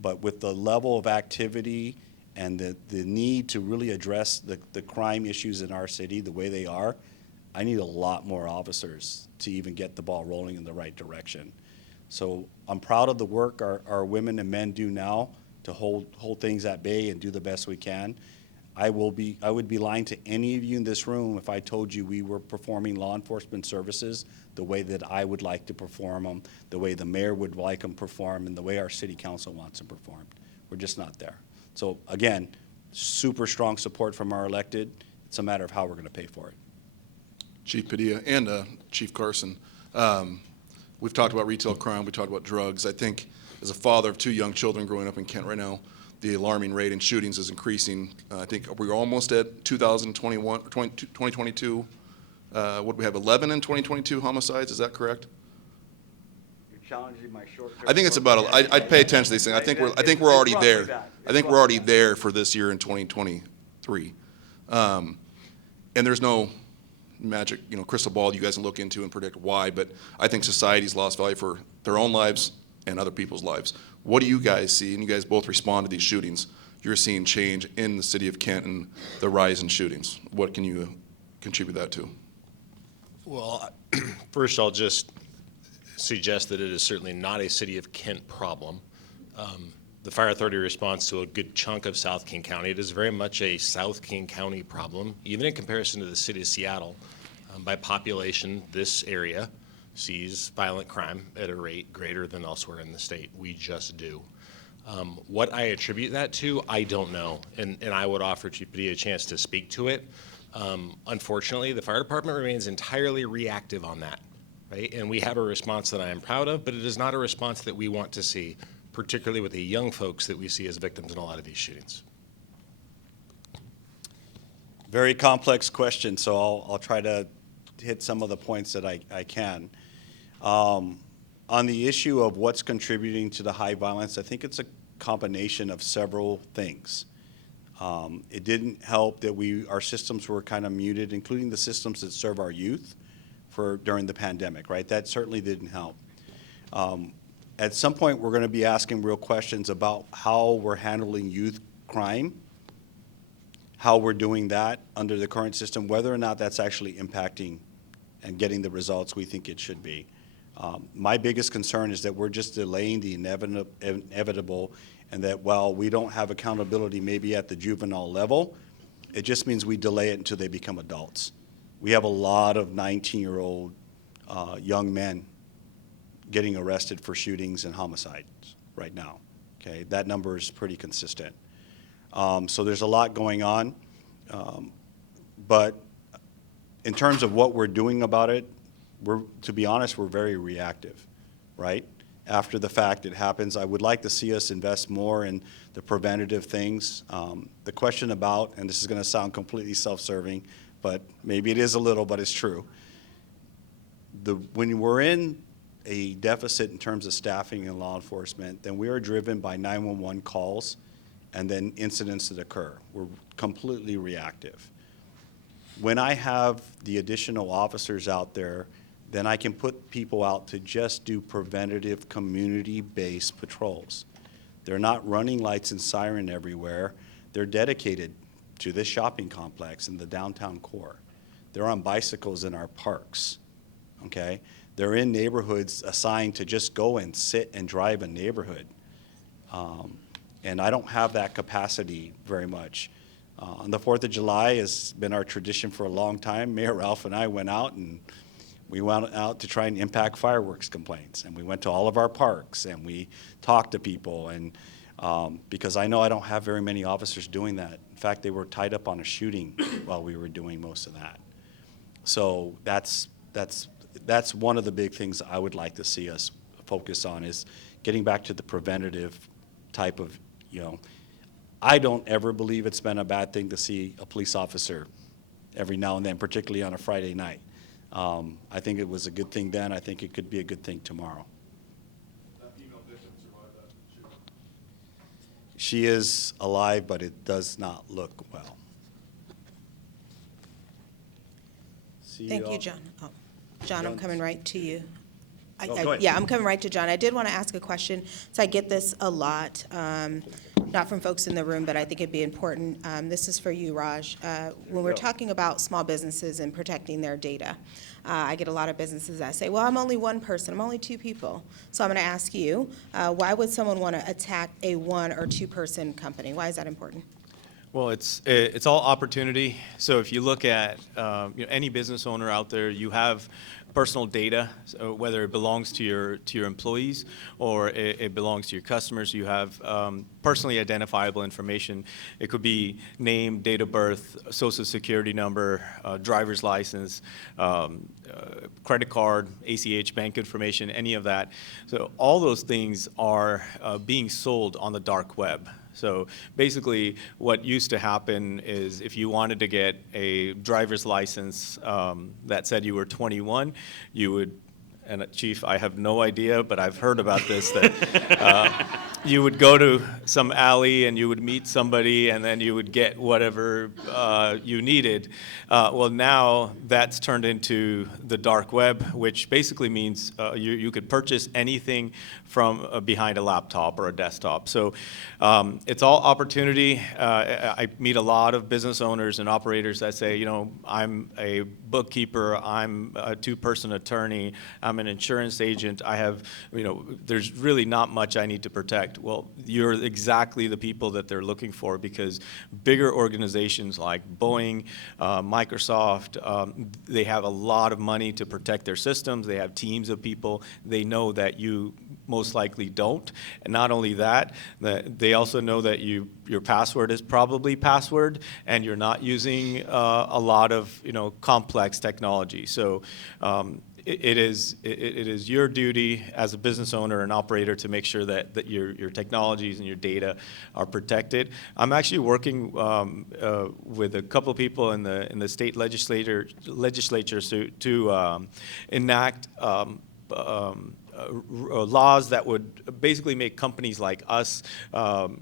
but with the level of activity and the need to really address the crime issues in our city the way they are, I need a lot more officers to even get the ball rolling in the right direction. So I'm proud of the work our women and men do now to hold things at bay and do the best we can. I would be lying to any of you in this room if I told you we were performing law enforcement services the way that I would like to perform them, the way the mayor would like them performed, and the way our city council wants them performed. We're just not there. So again, super strong support from our elected. It's a matter of how we're going to pay for it. Chief Padilla and Chief Carson, we've talked about retail crime, we talked about drugs. I think as a father of 2 young children growing up in Kent right now, the alarming rate in shootings is increasing. I think we're almost at 2022 what do we have, 11 in 2022 homicides, is that correct? You're challenging my short-term. I think it's about, I'd pay attention to these things. I think we're already there. I think we're already there for this year in 2023. And there's no magic, crystal ball you guys can look into and predict why, but I think society's lost value for their own lives and other people's lives. What do you guys see? And you guys both respond to these shootings. You're seeing change in the city of Kent and the rise in shootings. What can you contribute that to? Well, first I'll just suggest that it is certainly not a city of Kent problem. The fire authority responds to a good chunk of South King County. It is very much a South King County problem, even in comparison to the city of Seattle. By population, this area sees violent crime at a rate greater than elsewhere in the state. We just do. What I attribute that to, I don't know, and I would offer Chief Padilla a chance to speak to it. Unfortunately, the fire department remains entirely reactive on that, right? And we have a response that I am proud of, but it is not a response that we want to see, particularly with the young folks that we see as victims in a lot of these shootings. Very complex question, so I'll try to hit some of the points that I can. On the issue of what's contributing to the high violence, I think it's a combination of several things. It didn't help that our systems were kind of muted, including the systems that serve our youth during the pandemic, right? That certainly didn't help. At some point, we're going to be asking real questions about how we're handling youth crime, how we're doing that under the current system, whether or not that's actually impacting and getting the results we think it should be. My biggest concern is that we're just delaying the inevitable, and that while we don't have accountability maybe at the juvenile level, it just means we delay it until they become adults. We have a lot of 19-year-old young men getting arrested for shootings and homicides right now, okay? That number is pretty consistent. So there's a lot going on, but in terms of what we're doing about it, to be honest, we're very reactive, right? After the fact it happens, I would like to see us invest more in the preventative things. The question about, and this is going to sound completely self-serving, but maybe it is a little, but it's true. When we're in a deficit in terms of staffing and law enforcement, then we are driven by 911 calls and then incidents that occur. We're completely reactive. When I have the additional officers out there, then I can put people out to just do preventative community-based patrols. They're not running lights and siren everywhere. They're dedicated to this shopping complex in the downtown core. They're on bicycles in our parks, okay? They're in neighborhoods assigned to just go and sit and drive a neighborhood. And I don't have that capacity very much. On the 4th of July has been our tradition for a long time. Mayor Ralph and I went out to try and impact fireworks complaints. And we went to all of our parks and we talked to people. And because I know I don't have very many officers doing that. In fact, they were tied up on a shooting while we were doing most of that. So that's one of the big things I would like to see us focus on, is getting back to the preventative type of, I don't ever believe it's been a bad thing to see a police officer every now and then, particularly on a Friday night. I think it was a good thing then. I think it could be a good thing tomorrow. That female victim survived that shooting. She is alive, but it does not look well. Thank you, John. Oh, John, I'm coming right to you. Go ahead. Yeah, I'm coming right to John. I did want to ask a question. So I get this a lot, not from folks in the room, but I think it'd be important. This is for you, Raj. When we're talking about small businesses and protecting their data, I get a lot of businesses that say, well, I'm only one person, I'm only two people. So I'm going to ask you, why would someone want to attack a 1 or 2 person company? Why is that important? Well, it's all opportunity. So if you look at any business owner out there, you have personal data, so whether it belongs to your employees or it belongs to your customers. You have personally identifiable information. It could be name, date of birth, social security number, driver's license, credit card, ACH, bank information, any of that. So all those things are being sold on the dark web. So basically, what used to happen is if you wanted to get a driver's license that said you were 21, you would, and Chief, I have no idea, but I've heard about this, that you would go to some alley and you would meet somebody and then you would get whatever you needed. Well, now that's turned into the dark web, which basically means you could purchase anything from behind a laptop or a desktop. So it's all opportunity. I meet a lot of business owners and operators that say, you know, I'm a bookkeeper, I'm a two-person attorney, I'm an insurance agent, I have, you know, there's really not much I need to protect. Well, you're exactly the people that they're looking for, because bigger organizations like Boeing, Microsoft, they have a lot of money to protect their systems. They have teams of people. They know that you most likely don't. And not only that, they also know that your password is probably password, and you're not using a lot of, you know, complex technology. So it is your duty as a business owner and operator to make sure that your technologies and your data are protected. I'm actually working with a couple of people in the state legislatures to enact laws that would basically make companies like us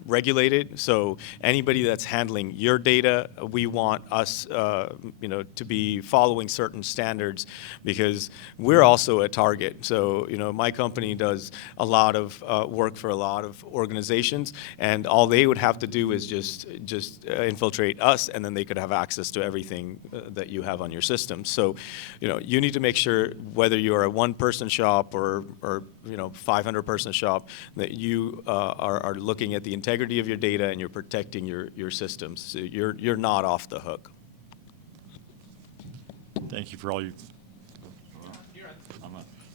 regulated. So anybody that's handling your data, we want us, you know, to be following certain standards, because we're also a target. So, you know, my company does a lot of work for a lot of organizations, and all they would have to do is just infiltrate us, and then they could have access to everything that you have on your system. So, you know, you need to make sure, whether you're a one-person shop or you know, 500-person shop, that you are looking at the integrity of your data and you're protecting your systems. So you're not off the hook. Thank you for all you.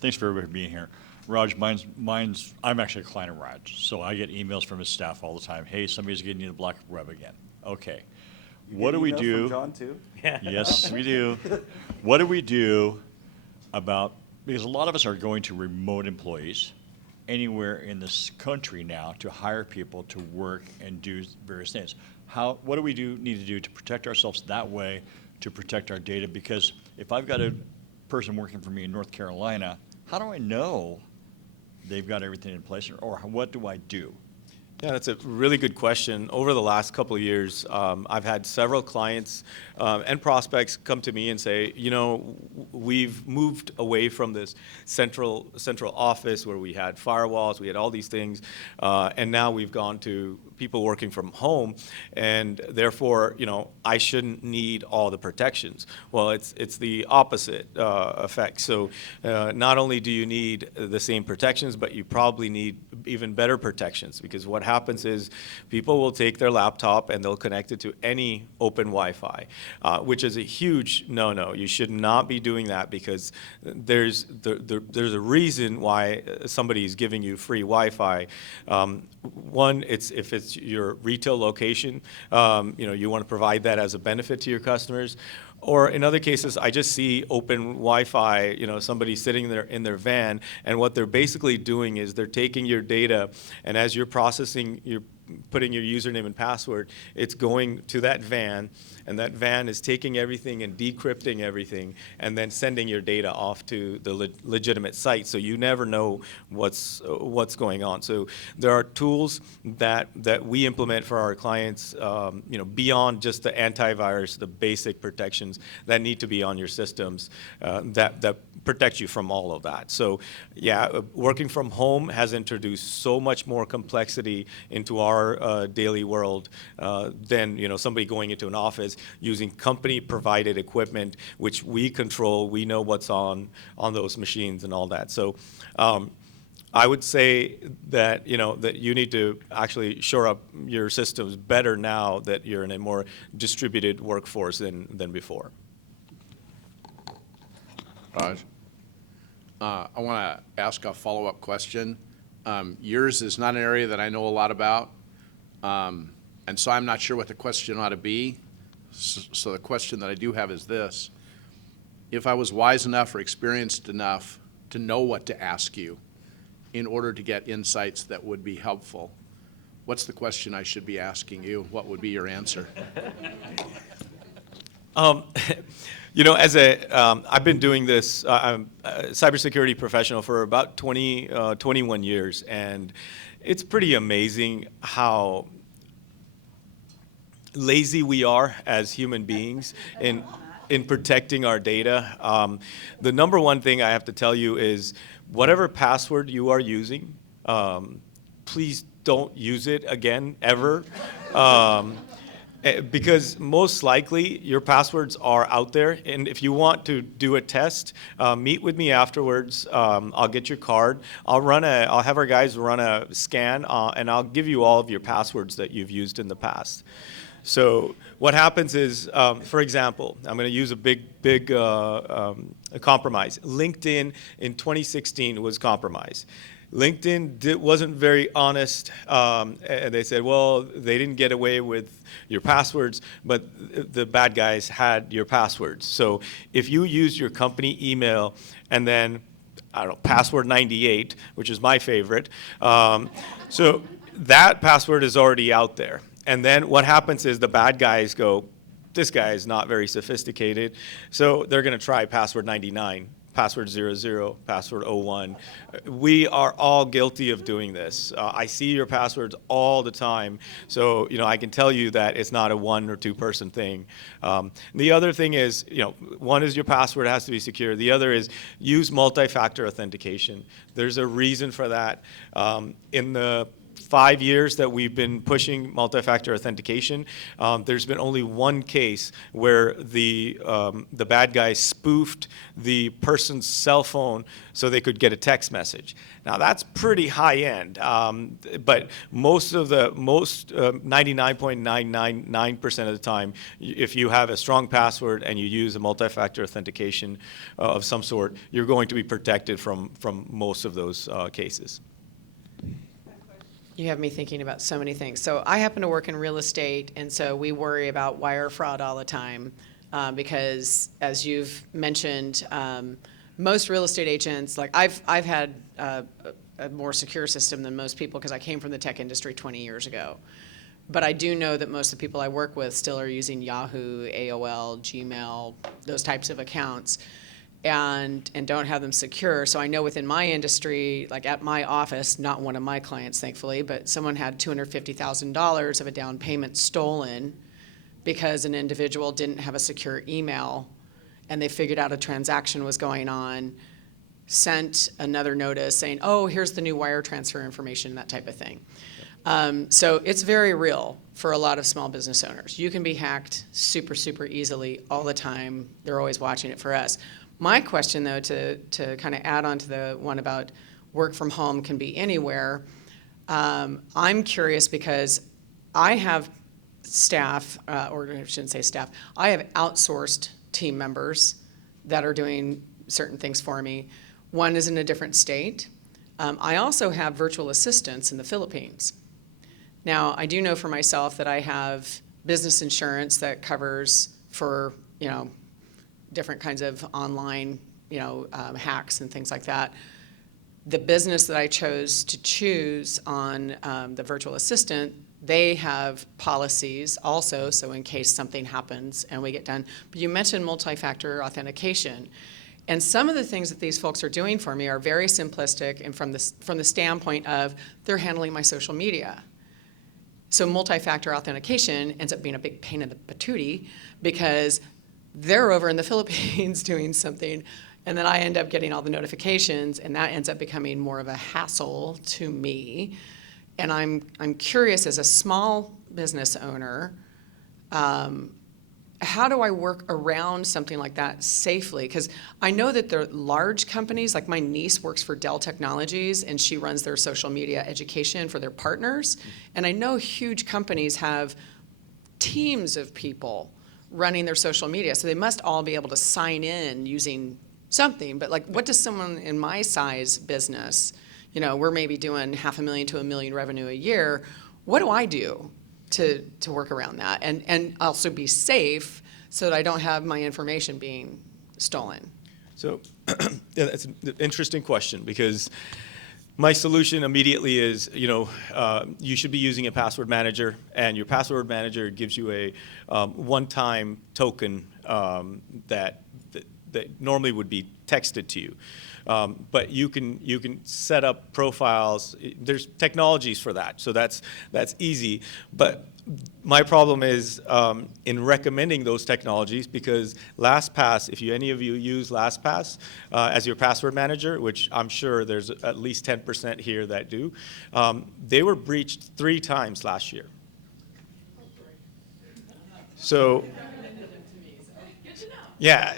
Thanks for everybody being here. Raj, I'm actually a client of Raj, so I get emails from his staff all the time. Hey, somebody's getting you the black web again. Okay. What do we do? From John too? Yes, we do. What do we do about, because a lot of us are going to remote employees anywhere in this country now to hire people to work and do various things. What do we need to do to protect ourselves that way, to protect our data? Because if I've got a person working for me in North Carolina, how do I know they've got everything in place, or what do I do? Yeah, that's a really good question. Over the last couple of years, I've had several clients and prospects come to me and say, you know, we've moved away from this central office where we had firewalls, we had all these things, and now we've gone to people working from home, and therefore, you know, I shouldn't need all the protections. Well, it's the opposite effect. So not only do you need the same protections, but you probably need even better protections, because what happens is people will take their laptop and they'll connect it to any open Wi-Fi, which is a huge no-no. You should not be doing that, because there's a reason why somebody is giving you free Wi-Fi. One, if it's your retail location, you know, you want to provide that as a benefit to your customers. Or in other cases, I just see open Wi-Fi, you know, somebody sitting there in their van, and what they're basically doing is they're taking your data, and as you're processing, you're putting your username and password, it's going to that van, and that van is taking everything and decrypting everything, and then sending your data off to the legitimate site, so you never know what's going on. So there are tools that we implement for our clients, you know, beyond just the antivirus, the basic protections that need to be on your systems, that protect you from all of that. So yeah, working from home has introduced so much more complexity into our daily world than, you know, somebody going into an office using company-provided equipment, which we control. We know what's on those machines and all that. So I would say that, you know, that you need to actually shore up your systems better now that you're in a more distributed workforce than before. Raj? I want to ask a follow-up question. Yours is not an area that I know a lot about, and so I'm not sure what the question ought to be. So the question that I do have is this. If I was wise enough or experienced enough to know what to ask you in order to get insights that would be helpful, What's the question I should be asking you? What would be your answer? I've been doing this, I'm a cybersecurity professional for about 21 years, and it's pretty amazing how lazy we are as human beings in protecting our data. The number one thing I have to tell you is whatever password you are using, please don't use it again, ever. Because most likely your passwords are out there, and if you want to do a test, meet with me afterwards. I'll get your card. I'll have our guys run a scan, and I'll give you all of your passwords that you've used in the past. So what happens is, for example, I'm going to use a big compromise. LinkedIn in 2016 was compromised. LinkedIn wasn't very honest, and they said, well, they didn't get away with your passwords, but the bad guys had your passwords. So if you use your company email and then, I don't know, password 98, which is my favorite, so that password is already out there. And then what happens is the bad guys go, this guy is not very sophisticated, so they're going to try password 99. Password 00, password 01. We are all guilty of doing this. I see your passwords all the time, so I can tell you that it's not a 1 or 2 person thing. The other thing is, one is your password has to be secure. The other is use multi-factor authentication. There's a reason for that. In the 5 years that we've been pushing multi-factor authentication, there's been only one case where the bad guys spoofed the person's cell phone so they could get a text message. Now that's pretty high end, but most 99.999% of the time, if you have a strong password and you use a multi-factor authentication of some sort, you're going to be protected from most of those cases. You have me thinking about so many things. So I happen to work in real estate, and so we worry about wire fraud all the time because, as you've mentioned, most real estate agents, like I've had a more secure system than most people because I came from the tech industry 20 years ago. But I do know that most of the people I work with still are using Yahoo, AOL, Gmail, those types of accounts. And don't have them secure. So I know within my industry, like at my office, not one of my clients, thankfully, but someone had $250,000 of a down payment stolen because an individual didn't have a secure email, and they figured out a transaction was going on, sent another notice saying, oh, here's the new wire transfer information, that type of thing. So it's very real for a lot of small business owners. You can be hacked super, super easily all the time. They're always watching it for us. My question, though, to kind of add on to the one about work from home can be anywhere, I'm curious because I have staff, or I shouldn't say staff, I have outsourced team members that are doing certain things for me. One is in a different state. I also have virtual assistants in the Philippines. Now, I do know for myself that I have business insurance that covers for, different kinds of online, hacks and things like that. The business that I chose to choose on the virtual assistant, they have policies also, so in case something happens and we get done. But you mentioned multi-factor authentication. And some of the things that these folks are doing for me are very simplistic and from the standpoint of they're handling my social media. So multi-factor authentication ends up being a big pain in the patootie because they're over in the Philippines doing something, and then I end up getting all the notifications, and that ends up becoming more of a hassle to me. And I'm curious, as a small business owner, how do I work around something like that safely? Because I know that there are large companies, like my niece works for Dell Technologies, and she runs their social media education for their partners. And I know huge companies have teams of people running their social media, so they must all be able to sign in using something. But like, what does someone in my size business, we're maybe doing $500,000 to $1 million revenue a year, what do I do to work around that and also be safe so that I don't have my information being stolen? So yeah, that's an interesting question because My solution immediately is, you should be using a password manager, and your password manager gives you a one-time token that normally would be texted to you. But you can set up profiles. There's technologies for that, so that's easy. But my problem is in recommending those technologies, because LastPass, if any of you use LastPass as your password manager, which I'm sure there's at least 10% here that do, they were breached 3 times last year. So, yeah.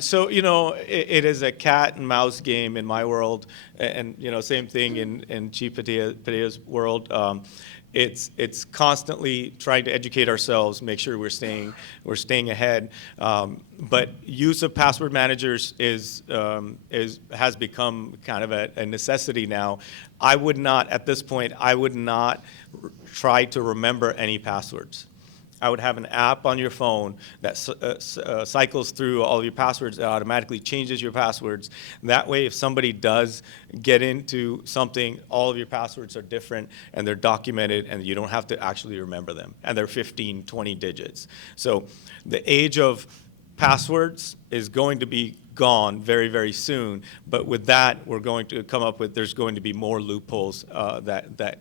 So, it is a cat and mouse game in my world, and, same thing in Chief Padilla's world. It's constantly trying to educate ourselves, make sure we're staying ahead. But use of password managers has become kind of a necessity now. I would not, at this point, try to remember any passwords. I would have an app on your phone that cycles through all of your passwords, that automatically changes your passwords. That way, if somebody does get into something, all of your passwords are different, and they're documented, and you don't have to actually remember them. And they're 15, 20 digits. So the age of passwords is going to be gone very, very soon. But with that, we're going to come up with, there's going to be more loopholes that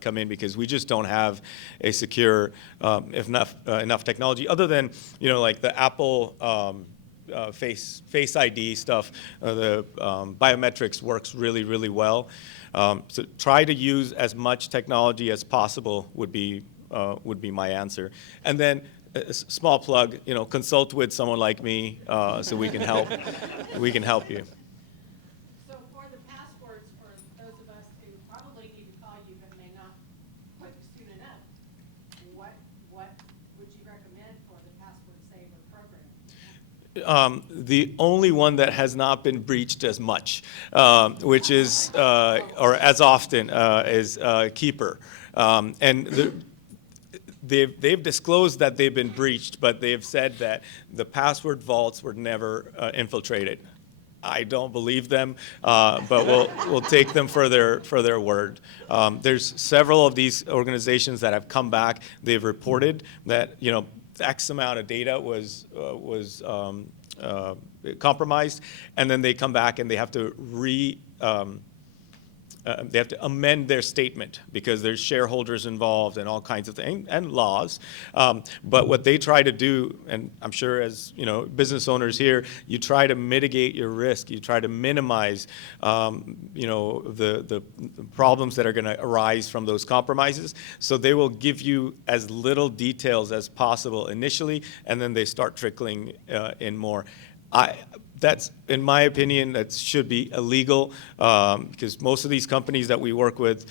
come in, because we just don't have a secure enough technology, other than, like the Apple Face ID stuff. The biometrics works really, really well. So try to use as much technology as possible would be my answer. And then a small plug, consult with someone like me, so we can help. We can help you. So for the passwords, for those of us who probably need to call you but may not put soon enough, what would you recommend for the password saver program? The only one that has not been breached as much, which is, or as often, is Keeper. And they've disclosed that they've been breached, but they've said that the password vaults were never infiltrated. I don't believe them, but we'll take them for their word. There's several of these organizations that have come back. They've reported that X amount of data was compromised, and then they come back and they have to amend their statement, because there's shareholders involved and all kinds of things, and laws. But what they try to do, and I'm sure as business owners here, you try to mitigate your risk. You try to minimize the problems that are going to arise from those compromises. So they will give you as little details as possible initially, and then they start trickling in more. That's, in my opinion, that should be illegal, because most of these companies that we work with,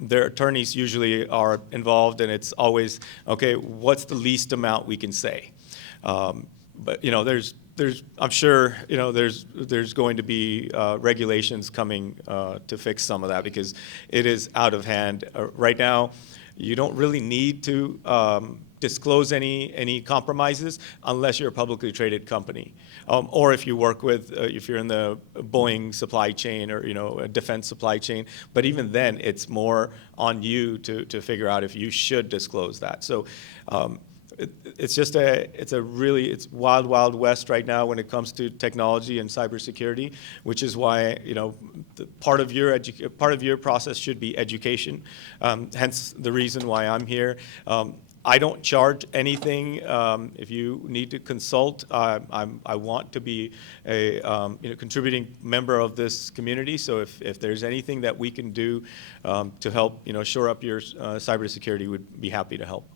their attorneys usually are involved, and it's always, okay, what's the least amount we can say? But there's I'm sure there's going to be regulations coming to fix some of that, because it is out of hand right now. You don't really need to disclose any compromises unless you're a publicly traded company. Or if you work with, if you're in the Boeing supply chain, or a defense supply chain. But even then, it's more on you to figure out if you should disclose that. So it's wild, wild west right now when it comes to technology and cybersecurity, which is why part of your process should be education. Hence the reason why I'm here. I don't charge anything. If you need to consult, I want to be a contributing member of this community. So if there's anything that we can do to help shore up your cybersecurity, we'd be happy to help.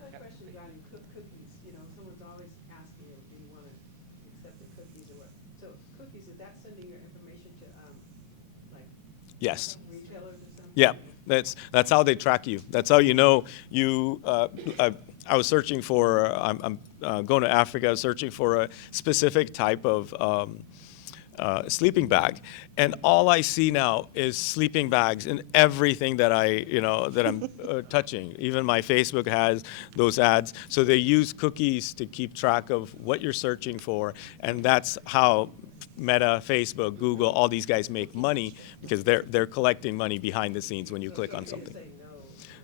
A question regarding cookies. Someone's always asking if you want to accept the cookies or what. So cookies, is that sending your information to Yes. retailers or something? Yeah. That's how they track you. That's how you. I was searching for. I'm going to Africa, searching for a specific type of sleeping bag, and all I see now is sleeping bags in everything that I'm touching. Even my Facebook has those ads. So they use cookies to keep track of what you're searching for, and that's how Meta, Facebook, Google, all these guys make money because they're collecting money behind the scenes when you click on something.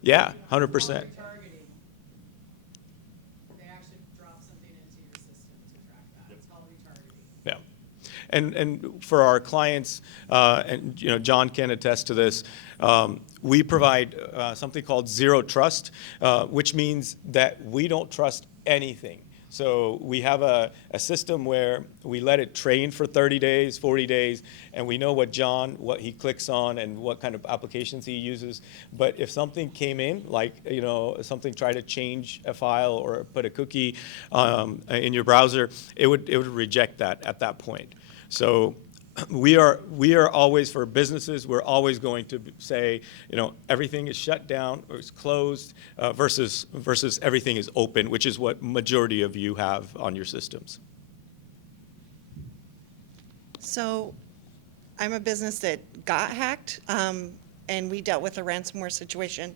Yeah, 100%. They actually drop something into your system to track that. It's called retargeting. Yeah. And for our clients, and John can attest to this, we provide something called zero trust, which means that we don't trust anything. So we have a system where we let it train for 30 days, 40 days, and we know what he clicks on and what kind of applications he uses. But if something came in, like something tried to change a file or put a cookie in your browser, it would reject that at that point. So we are always, for businesses, we're always going to say, everything is shut down or is closed versus everything is open, which is what majority of you have on your systems. So I'm a business that got hacked, and we dealt with a ransomware situation.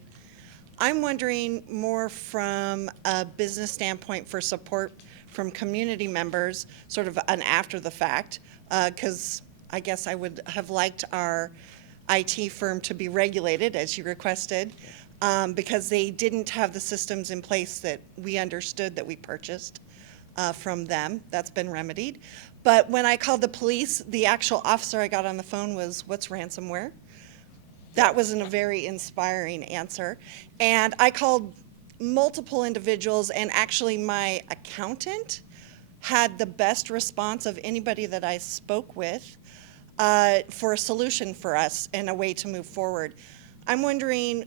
I'm wondering more from a business standpoint for support from community members, sort of an after the fact, because I guess I would have liked our IT firm to be regulated, as you requested, because they didn't have the systems in place that we understood that we purchased from them. That's been remedied. But when I called the police, the actual officer I got on the phone was, "What's ransomware?" That wasn't a very inspiring answer. And I called multiple individuals, and actually my accountant had the best response of anybody that I spoke with for a solution for us and a way to move forward. I'm wondering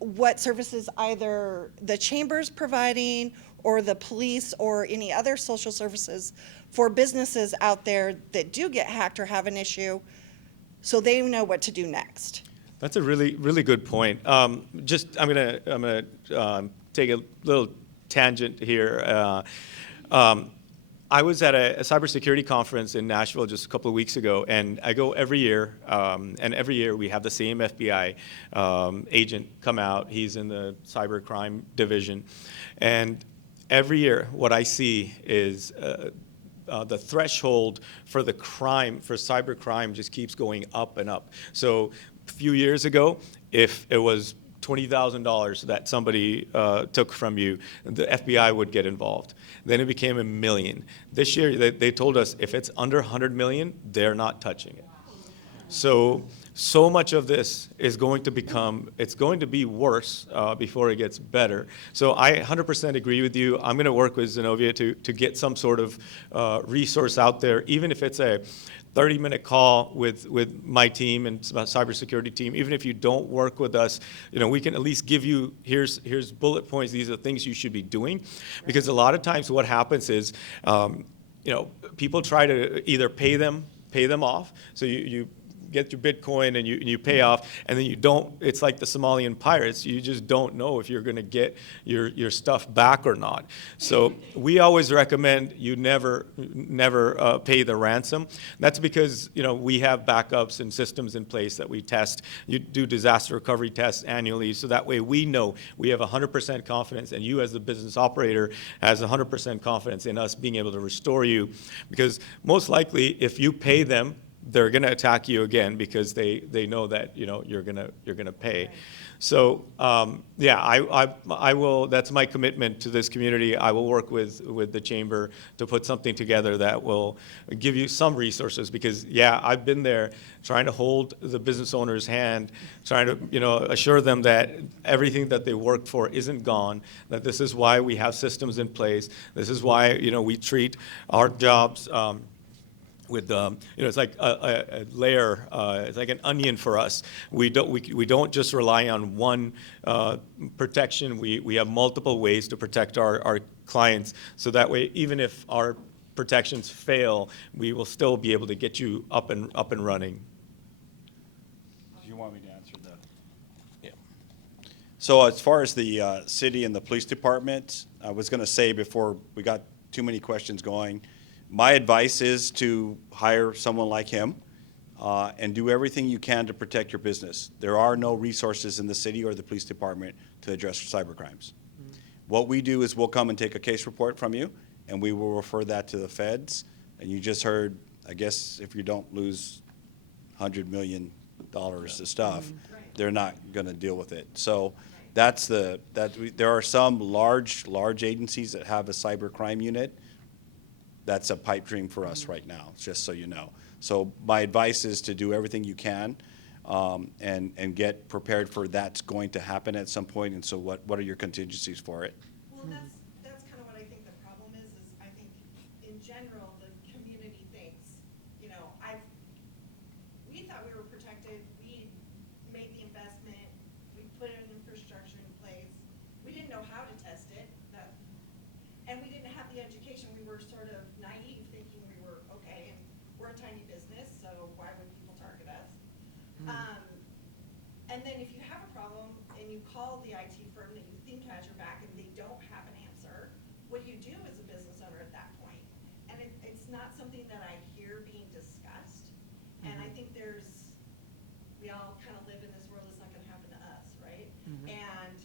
what services either the chamber's providing or the police or any other social services for businesses out there that do get hacked or have an issue, so they know what to do next. That's a really, really good point. I'm gonna take a little tangent here. I was at a cybersecurity conference in Nashville just a couple of weeks ago, and I go every year, and every year we have the same FBI agent come out. He's in the cybercrime division, and every year what I see is the threshold for the crime, for cybercrime, just keeps going up and up. So a few years ago, if it was $20,000 that somebody took from you, the FBI would get involved. Then it became $1 million. This year, they told us if it's under $100 million, they're not touching it. So much of this is going to it's going to be worse before it gets better. So I 100% agree with you. I'm going to work with Zenovia to get some sort of resource out there, even if it's a 30-minute call with my team and cybersecurity team. Even if you don't work with us, we can at least give you, here's bullet points. These are things you should be doing. Because a lot of times what happens is, people try to either pay them off. So you get your Bitcoin and you pay off, and then you don't. It's like the Somalian pirates. You just don't know if you're going to get your stuff back or not. So we always recommend you never pay the ransom. That's because we have backups and systems in place that we test. You do disaster recovery tests annually, so that way we know we have 100% confidence, and you as the business operator has 100% confidence in us being able to restore you, because most likely if you pay them, they're going to attack you again because they know that you're gonna pay. So I will. That's my commitment to this community. I will work with the chamber to put something together that will give you some resources, because I've been there trying to hold the business owner's hand, trying to assure them that everything that they worked for isn't gone, that this is why we have systems in place. This is why we treat our jobs with it's like a layer, it's like an onion for us. We don't just rely on one protection. We have multiple ways to protect our clients, so that way even if our protections fail, we will still be able to get you up and running. Do you want me to answer that? Yeah. So as far as the city and the police department, I was going to say before we got too many questions going, my advice is to hire someone like him and do everything you can to protect your business. There are no resources in the city or the police department to address cyber crimes. What we do is we'll come and take a case report from you, and we will refer that to the feds. And you just heard I guess if you don't lose $100 million of stuff, they're not going to deal with it. So there are some large agencies that have a cybercrime unit. That's a pipe dream for us right now, just so you know. So my advice is to do everything you can and get prepared for that's going to happen at some point. And so what are your contingencies for it? Well, that's kind of what I think the problem is I think in general, the community thinks, you know, we thought we were protected, we made the investment, we put an infrastructure in place, we didn't know how to test it, and we didn't have the education, we were sort of naive, thinking we were okay, and we're a tiny business, so why would people target us? And then if you have a problem and you call the IT firm that you think has your back and they don't have an answer, what do you do as a business owner at that point? And it's not something that I hear being discussed. And I think we all kind of live in this world, it's not gonna happen to us, right? And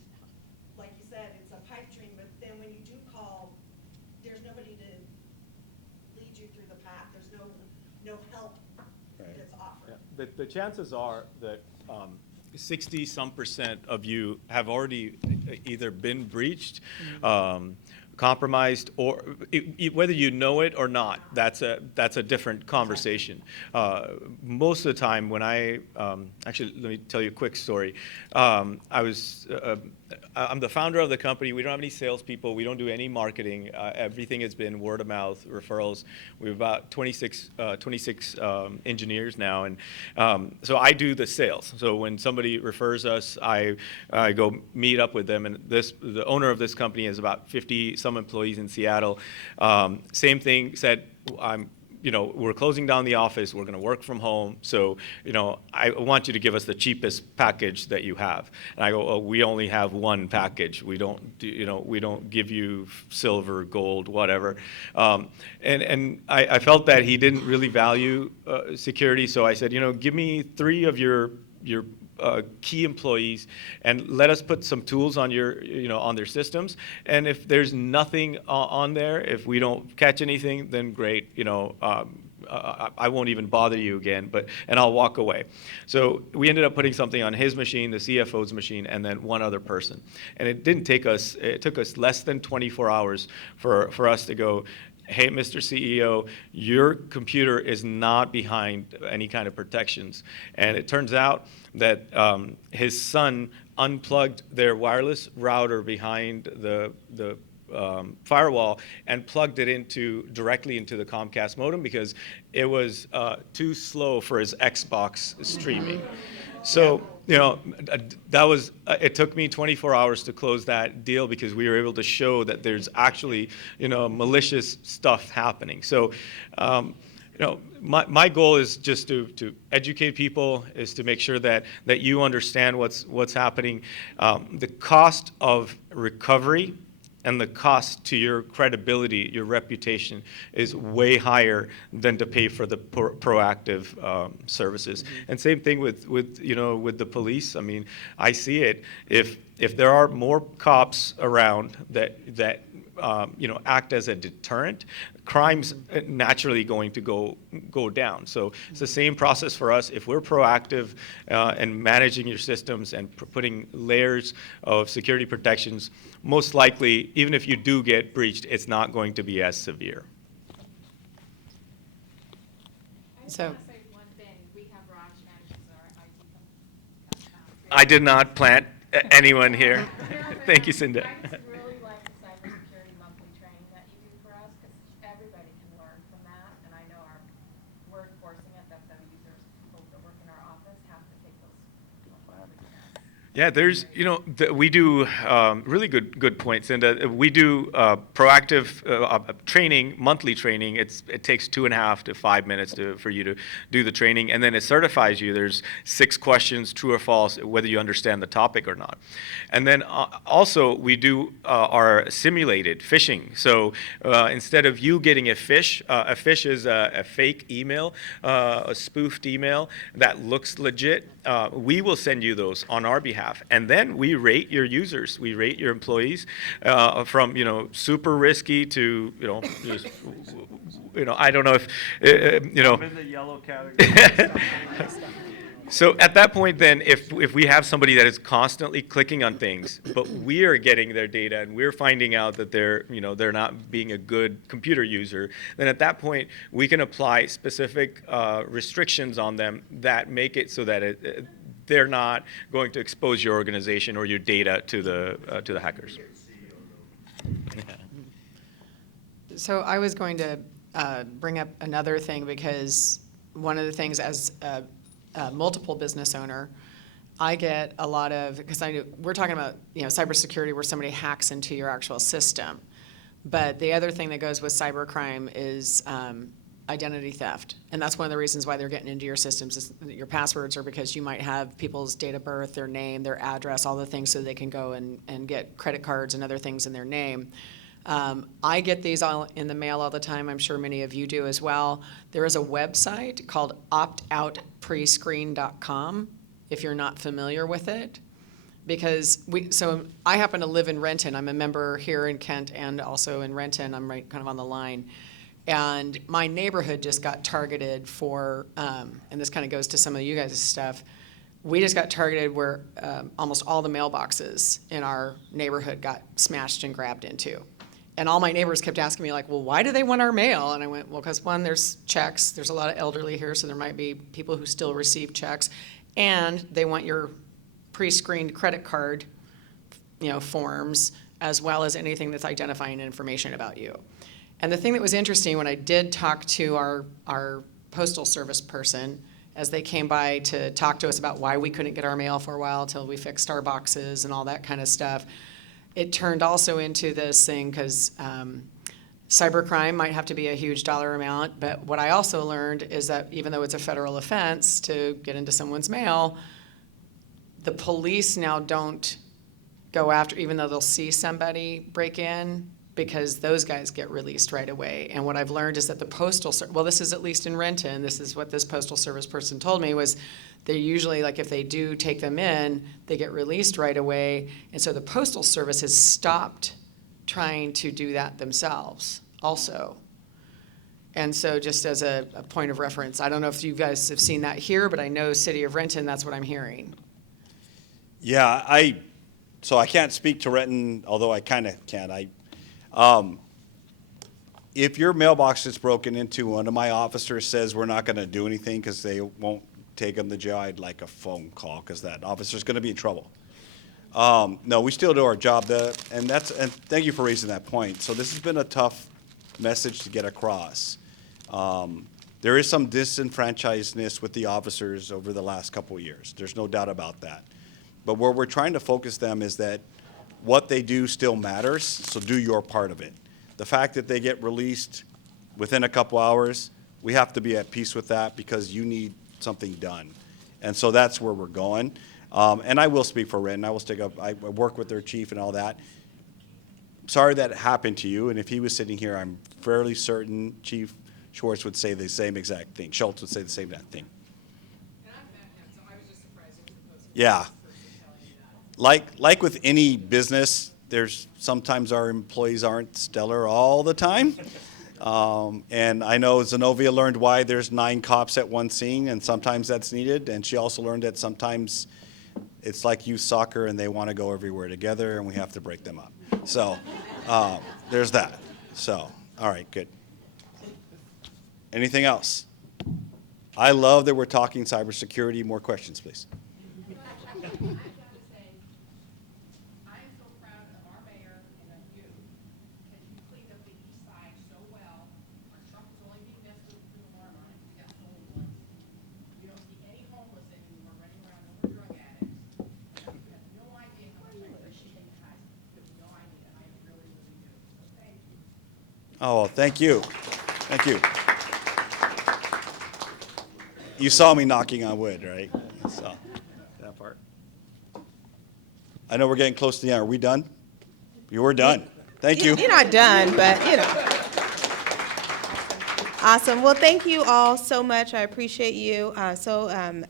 like you said, it's a pipe dream, but then when you do call, there's nobody to lead you through the path. There's no help that's offered. The chances are that 60-some% of you have already either been breached, compromised, or whether you know it or not, that's a different conversation. Most of the time when actually, let me tell you a quick story. I'm the founder of the company. We don't have any salespeople. We don't do any marketing. Everything has been word of mouth, referrals. We have about 26 engineers now, and so I do the sales. So when somebody refers us, I go meet up with them, and the owner of this company has about 50-some employees in Seattle. Same thing, said, we're closing down the office, we're going to work from home, so, I want you to give us the cheapest package that you have. And I go, oh, we only have one package. We don't give you silver, gold, whatever. And I felt that he didn't really value security, so I said, give me 3 of your key employees and let us put some tools on on their systems. And if there's nothing on there, if we don't catch anything, then great, I won't even bother you again, and I'll walk away. So we ended up putting something on his machine, the CFO's machine, and then one other person. And it took us less than 24 hours for us to go, hey, Mr. CEO, your computer is not behind any kind of protections. And it turns out that his son unplugged their wireless router behind the firewall and plugged it directly into the Comcast modem because it was too slow for his Xbox streaming. So, it took me 24 hours to close that deal because we were able to show that there's actually, malicious stuff happening. So, my goal is just to educate people, is to make sure that you understand what's happening. The cost of recovery and the cost to your credibility, your reputation, is way higher than to pay for the proactive services. And same thing with the police. I mean, I see it. If there are more cops around that act as a deterrent, crime's naturally going to go down. So it's the same process for us. If we're proactive and managing your systems and putting layers of security protections, most likely, even if you do get breached, it's not going to be as severe. I just want to say one thing. We have Raj as our IT. I did not plant anyone here. Thank you, Cinda. I just really like the cybersecurity monthly training that you do for us, because everybody can learn from that. And I know we're enforcing it, that the users, people that work in our office, have to take those. Yeah, there's, we do really good points, and we do proactive training, monthly training. It takes 2.5 to 5 minutes for you to do the training, and then it certifies you. There's 6 questions, true or false, whether you understand the topic or not. And then also we do our simulated phishing. So instead of you getting a phish is a fake email, a spoofed email that looks legit. We will send you those on our behalf. have. And then we rate your users, we rate your employees from, super risky to, just, I don't know if, I'm in the yellow category. So at that point, then, if we have somebody that is constantly clicking on things, but we are getting their data and we're finding out that they're not being a good computer user, then at that point we can apply specific restrictions on them that make it so that they're not going to expose your organization or your data to the hackers. So I was going to bring up another thing, because one of the things as a multiple business owner, I get a lot of, because we're talking about cybersecurity where somebody hacks into your actual system, but the other thing that goes with cybercrime is identity theft, and that's one of the reasons why they're getting into your systems. Is your passwords are because you might have people's date of birth, their name, their address, all the things, so they can go and get credit cards and other things in their name. I get these all in the mail all the time. I'm sure many of you do as well. There is a website called optoutprescreen.com, if you're not familiar with it. Because so I happen to live in Renton. I'm a member here in Kent and also in Renton. I'm right kind of on the line. And my neighborhood just got targeted for, and this kind of goes to some of you guys' stuff, we just got targeted where almost all the mailboxes in our neighborhood got smashed and grabbed into. And all my neighbors kept asking me, like, well, why do they want our mail? And I went, well, because one, there's checks. There's a lot of elderly here, so there might be people who still receive checks. And they want your pre-screened credit card, forms, as well as anything that's identifying information about you. And the thing that was interesting, when I did talk to our postal service person, as they came by to talk to us about why we couldn't get our mail for a while till we fixed our boxes and all that kind of stuff, it turned also into this thing, because cybercrime might have to be a huge dollar amount, but what I also learned is that even though it's a federal offense to get into someone's mail, the police now don't go after, even though they'll see somebody break in, because those guys get released right away. And what I've learned is that the well, this is at least in Renton, this is what this postal service person told me, was they usually, like, if they do take them in, they get released right away. And so the postal service has stopped trying to do that themselves also. And so just as a point of reference, I don't know if you guys have seen that here, but I know City of Renton, that's what I'm hearing. Yeah, so I can't speak to Renton, although I kind of can. If your mailbox is broken into, one of my officers says we're not going to do anything because they won't take them to jail, I'd like a phone call, because that officer's going to be in trouble. No, we still do our job, and thank you for raising that point. So this has been a tough message to get across. There is some disenfranchisedness with the officers over the last couple of years. There's no doubt about that. But where we're trying to focus them is that what they do still matters, so do your part of it. The fact that they get released within a couple hours, we have to be at peace with that, because you need something done. And so that's where we're going. And I will speak for Renton. I work with their chief and all that. Sorry that happened to you, and if he was sitting here, I'm fairly certain Chief Schwartz would say the same exact thing. Schultz would say the same exact thing. And I've met him, so I was just surprised he was supposed to. Yeah. Like with any business, there's sometimes our employees aren't stellar all the time. And I know Zenovia learned why there's 9 cops at one scene, and sometimes that's needed. And she also learned that sometimes it's like youth soccer and they want to go everywhere together, and we have to break them up. So there's that. So, all right, good. Anything else? I love that we're talking cybersecurity. More questions, please. Oh, thank you. Thank you. You saw me knocking on wood, right? So, that part. I know we're getting close to the end. Are we done? You were done. Thank you. You're not done, but Awesome. Well, thank you all so much. I appreciate you. So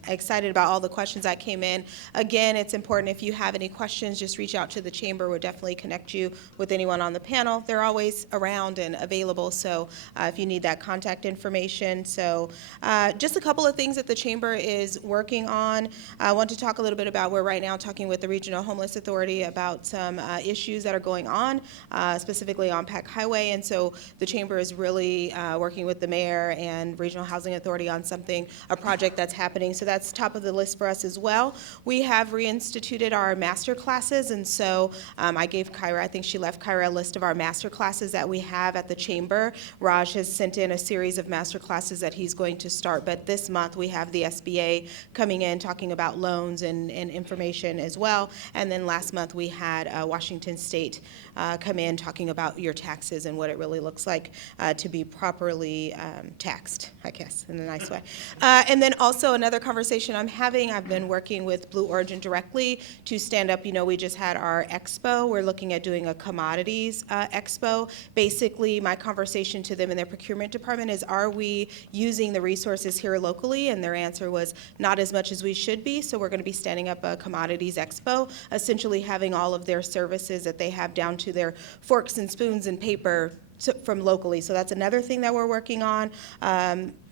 excited about all the questions that came in. Again, it's important if you have any questions, just reach out to the chamber. We'll definitely connect you with anyone on the panel. They're always around and available, so if you need that contact information. So just a couple of things that the chamber is working on. I want to talk a little bit about, we're right now talking with the Regional Homeless Authority about some issues that are going on, specifically on Peck Highway. And so the chamber is really working with the mayor and Regional Housing Authority on a project that's happening. So that's top of the list for us as well. We have reinstituted our master classes, and so I gave Kyra, I think she left Kyra a list of our master classes that we have at the chamber. Raj has sent in a series of master classes that he's going to start, but this month we have the SBA coming in talking about loans and information as well. And then last month we had Washington State come in talking about your taxes and what it really looks like to be properly taxed, I guess, in a nice way. And then also another conversation I'm having, I've been working with Blue Origin directly to stand up, we just had our expo. We're looking at doing a commodities expo. Basically, my conversation to them in their procurement department is, are we using the resources here locally? And their answer was not as much as we should be. So we're going to be standing up a commodities expo, essentially having all of their services that they have down to their forks and spoons and paper from locally. So that's another thing that we're working on.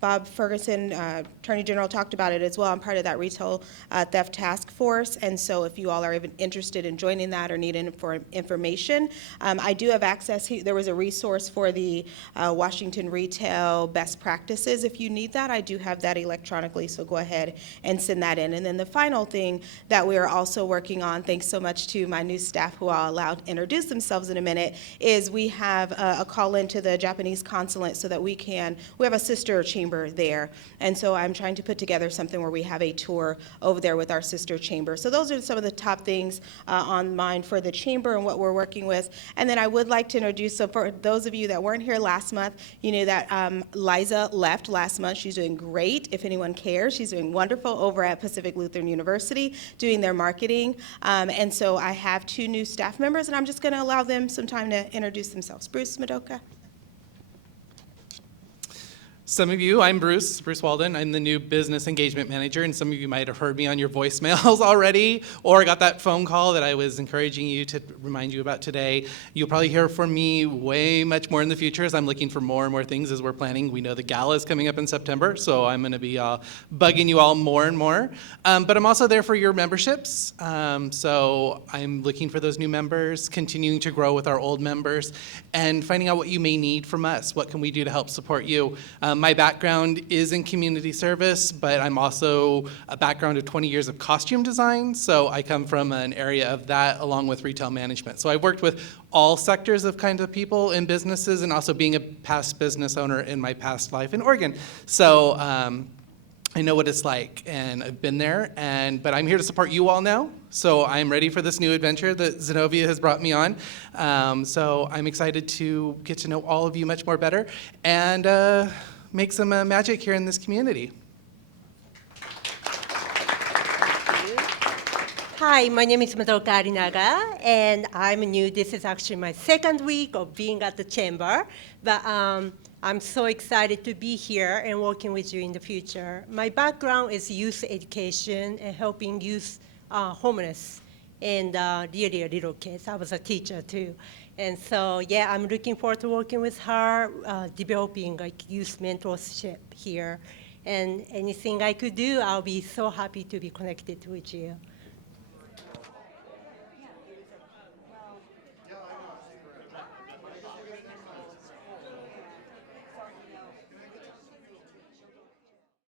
Bob Ferguson, Attorney General, talked about it as well. I'm part of that retail theft task force, and so if you all are even interested in joining that or need information, I do have access. There was a resource for the Washington retail best practices. If you need that, I do have that electronically, so go ahead and send that in. And then the final thing that we are also working on, thanks so much to my new staff who I'll allow to introduce themselves in a minute, is we have a call into the Japanese consulate so that we have a sister chamber there. And so I'm trying to put together something where we have a tour over there with our sister chamber. So those are some of the top things on mind for the chamber and what we're working with. And then I would like to introduce, so for those of you that weren't here last month, you knew that Liza left last month. She's doing great, if anyone cares. She's doing wonderful over at Pacific Lutheran University, doing their marketing. And so I have 2 new staff members, and I'm just going to allow them some time to introduce themselves. Bruce Madoka. Some of you, I'm Bruce Walden. I'm the new business engagement manager, and some of you might have heard me on your voicemails already, or got that phone call that I was encouraging you to remind you about today. You'll probably hear from me way much more in the future as I'm looking for more and more things as we're planning. We know the gala is coming up in September, so I'm going to be bugging you all more and more. But I'm also there for your memberships. So I'm looking for those new members, continuing to grow with our old members, and finding out what you may need from us. What can we do to help support you? My background is in community service, but I'm also a background of 20 years of costume design, so I come from an area of that along with retail management. So I've worked with all sectors of kinds of people in businesses, and also being a past business owner in my past life in Oregon. So I know what it's like, and I've been there, but I'm here to support you all now. So I'm ready for this new adventure that Zenovia has brought me on. So I'm excited to get to know all of you much more better and make some magic here in this community. Hi, my name is Madoka Arinaga, and I'm new. This is actually my 2nd week of being at the chamber, but I'm so excited to be here and working with you in the future. My background is youth education and helping youth homeless and really little kids. I was a teacher too. And so, yeah, I'm looking forward to working with her, developing like youth mentorship here. And anything I could do, I'll be so happy to be connected with you.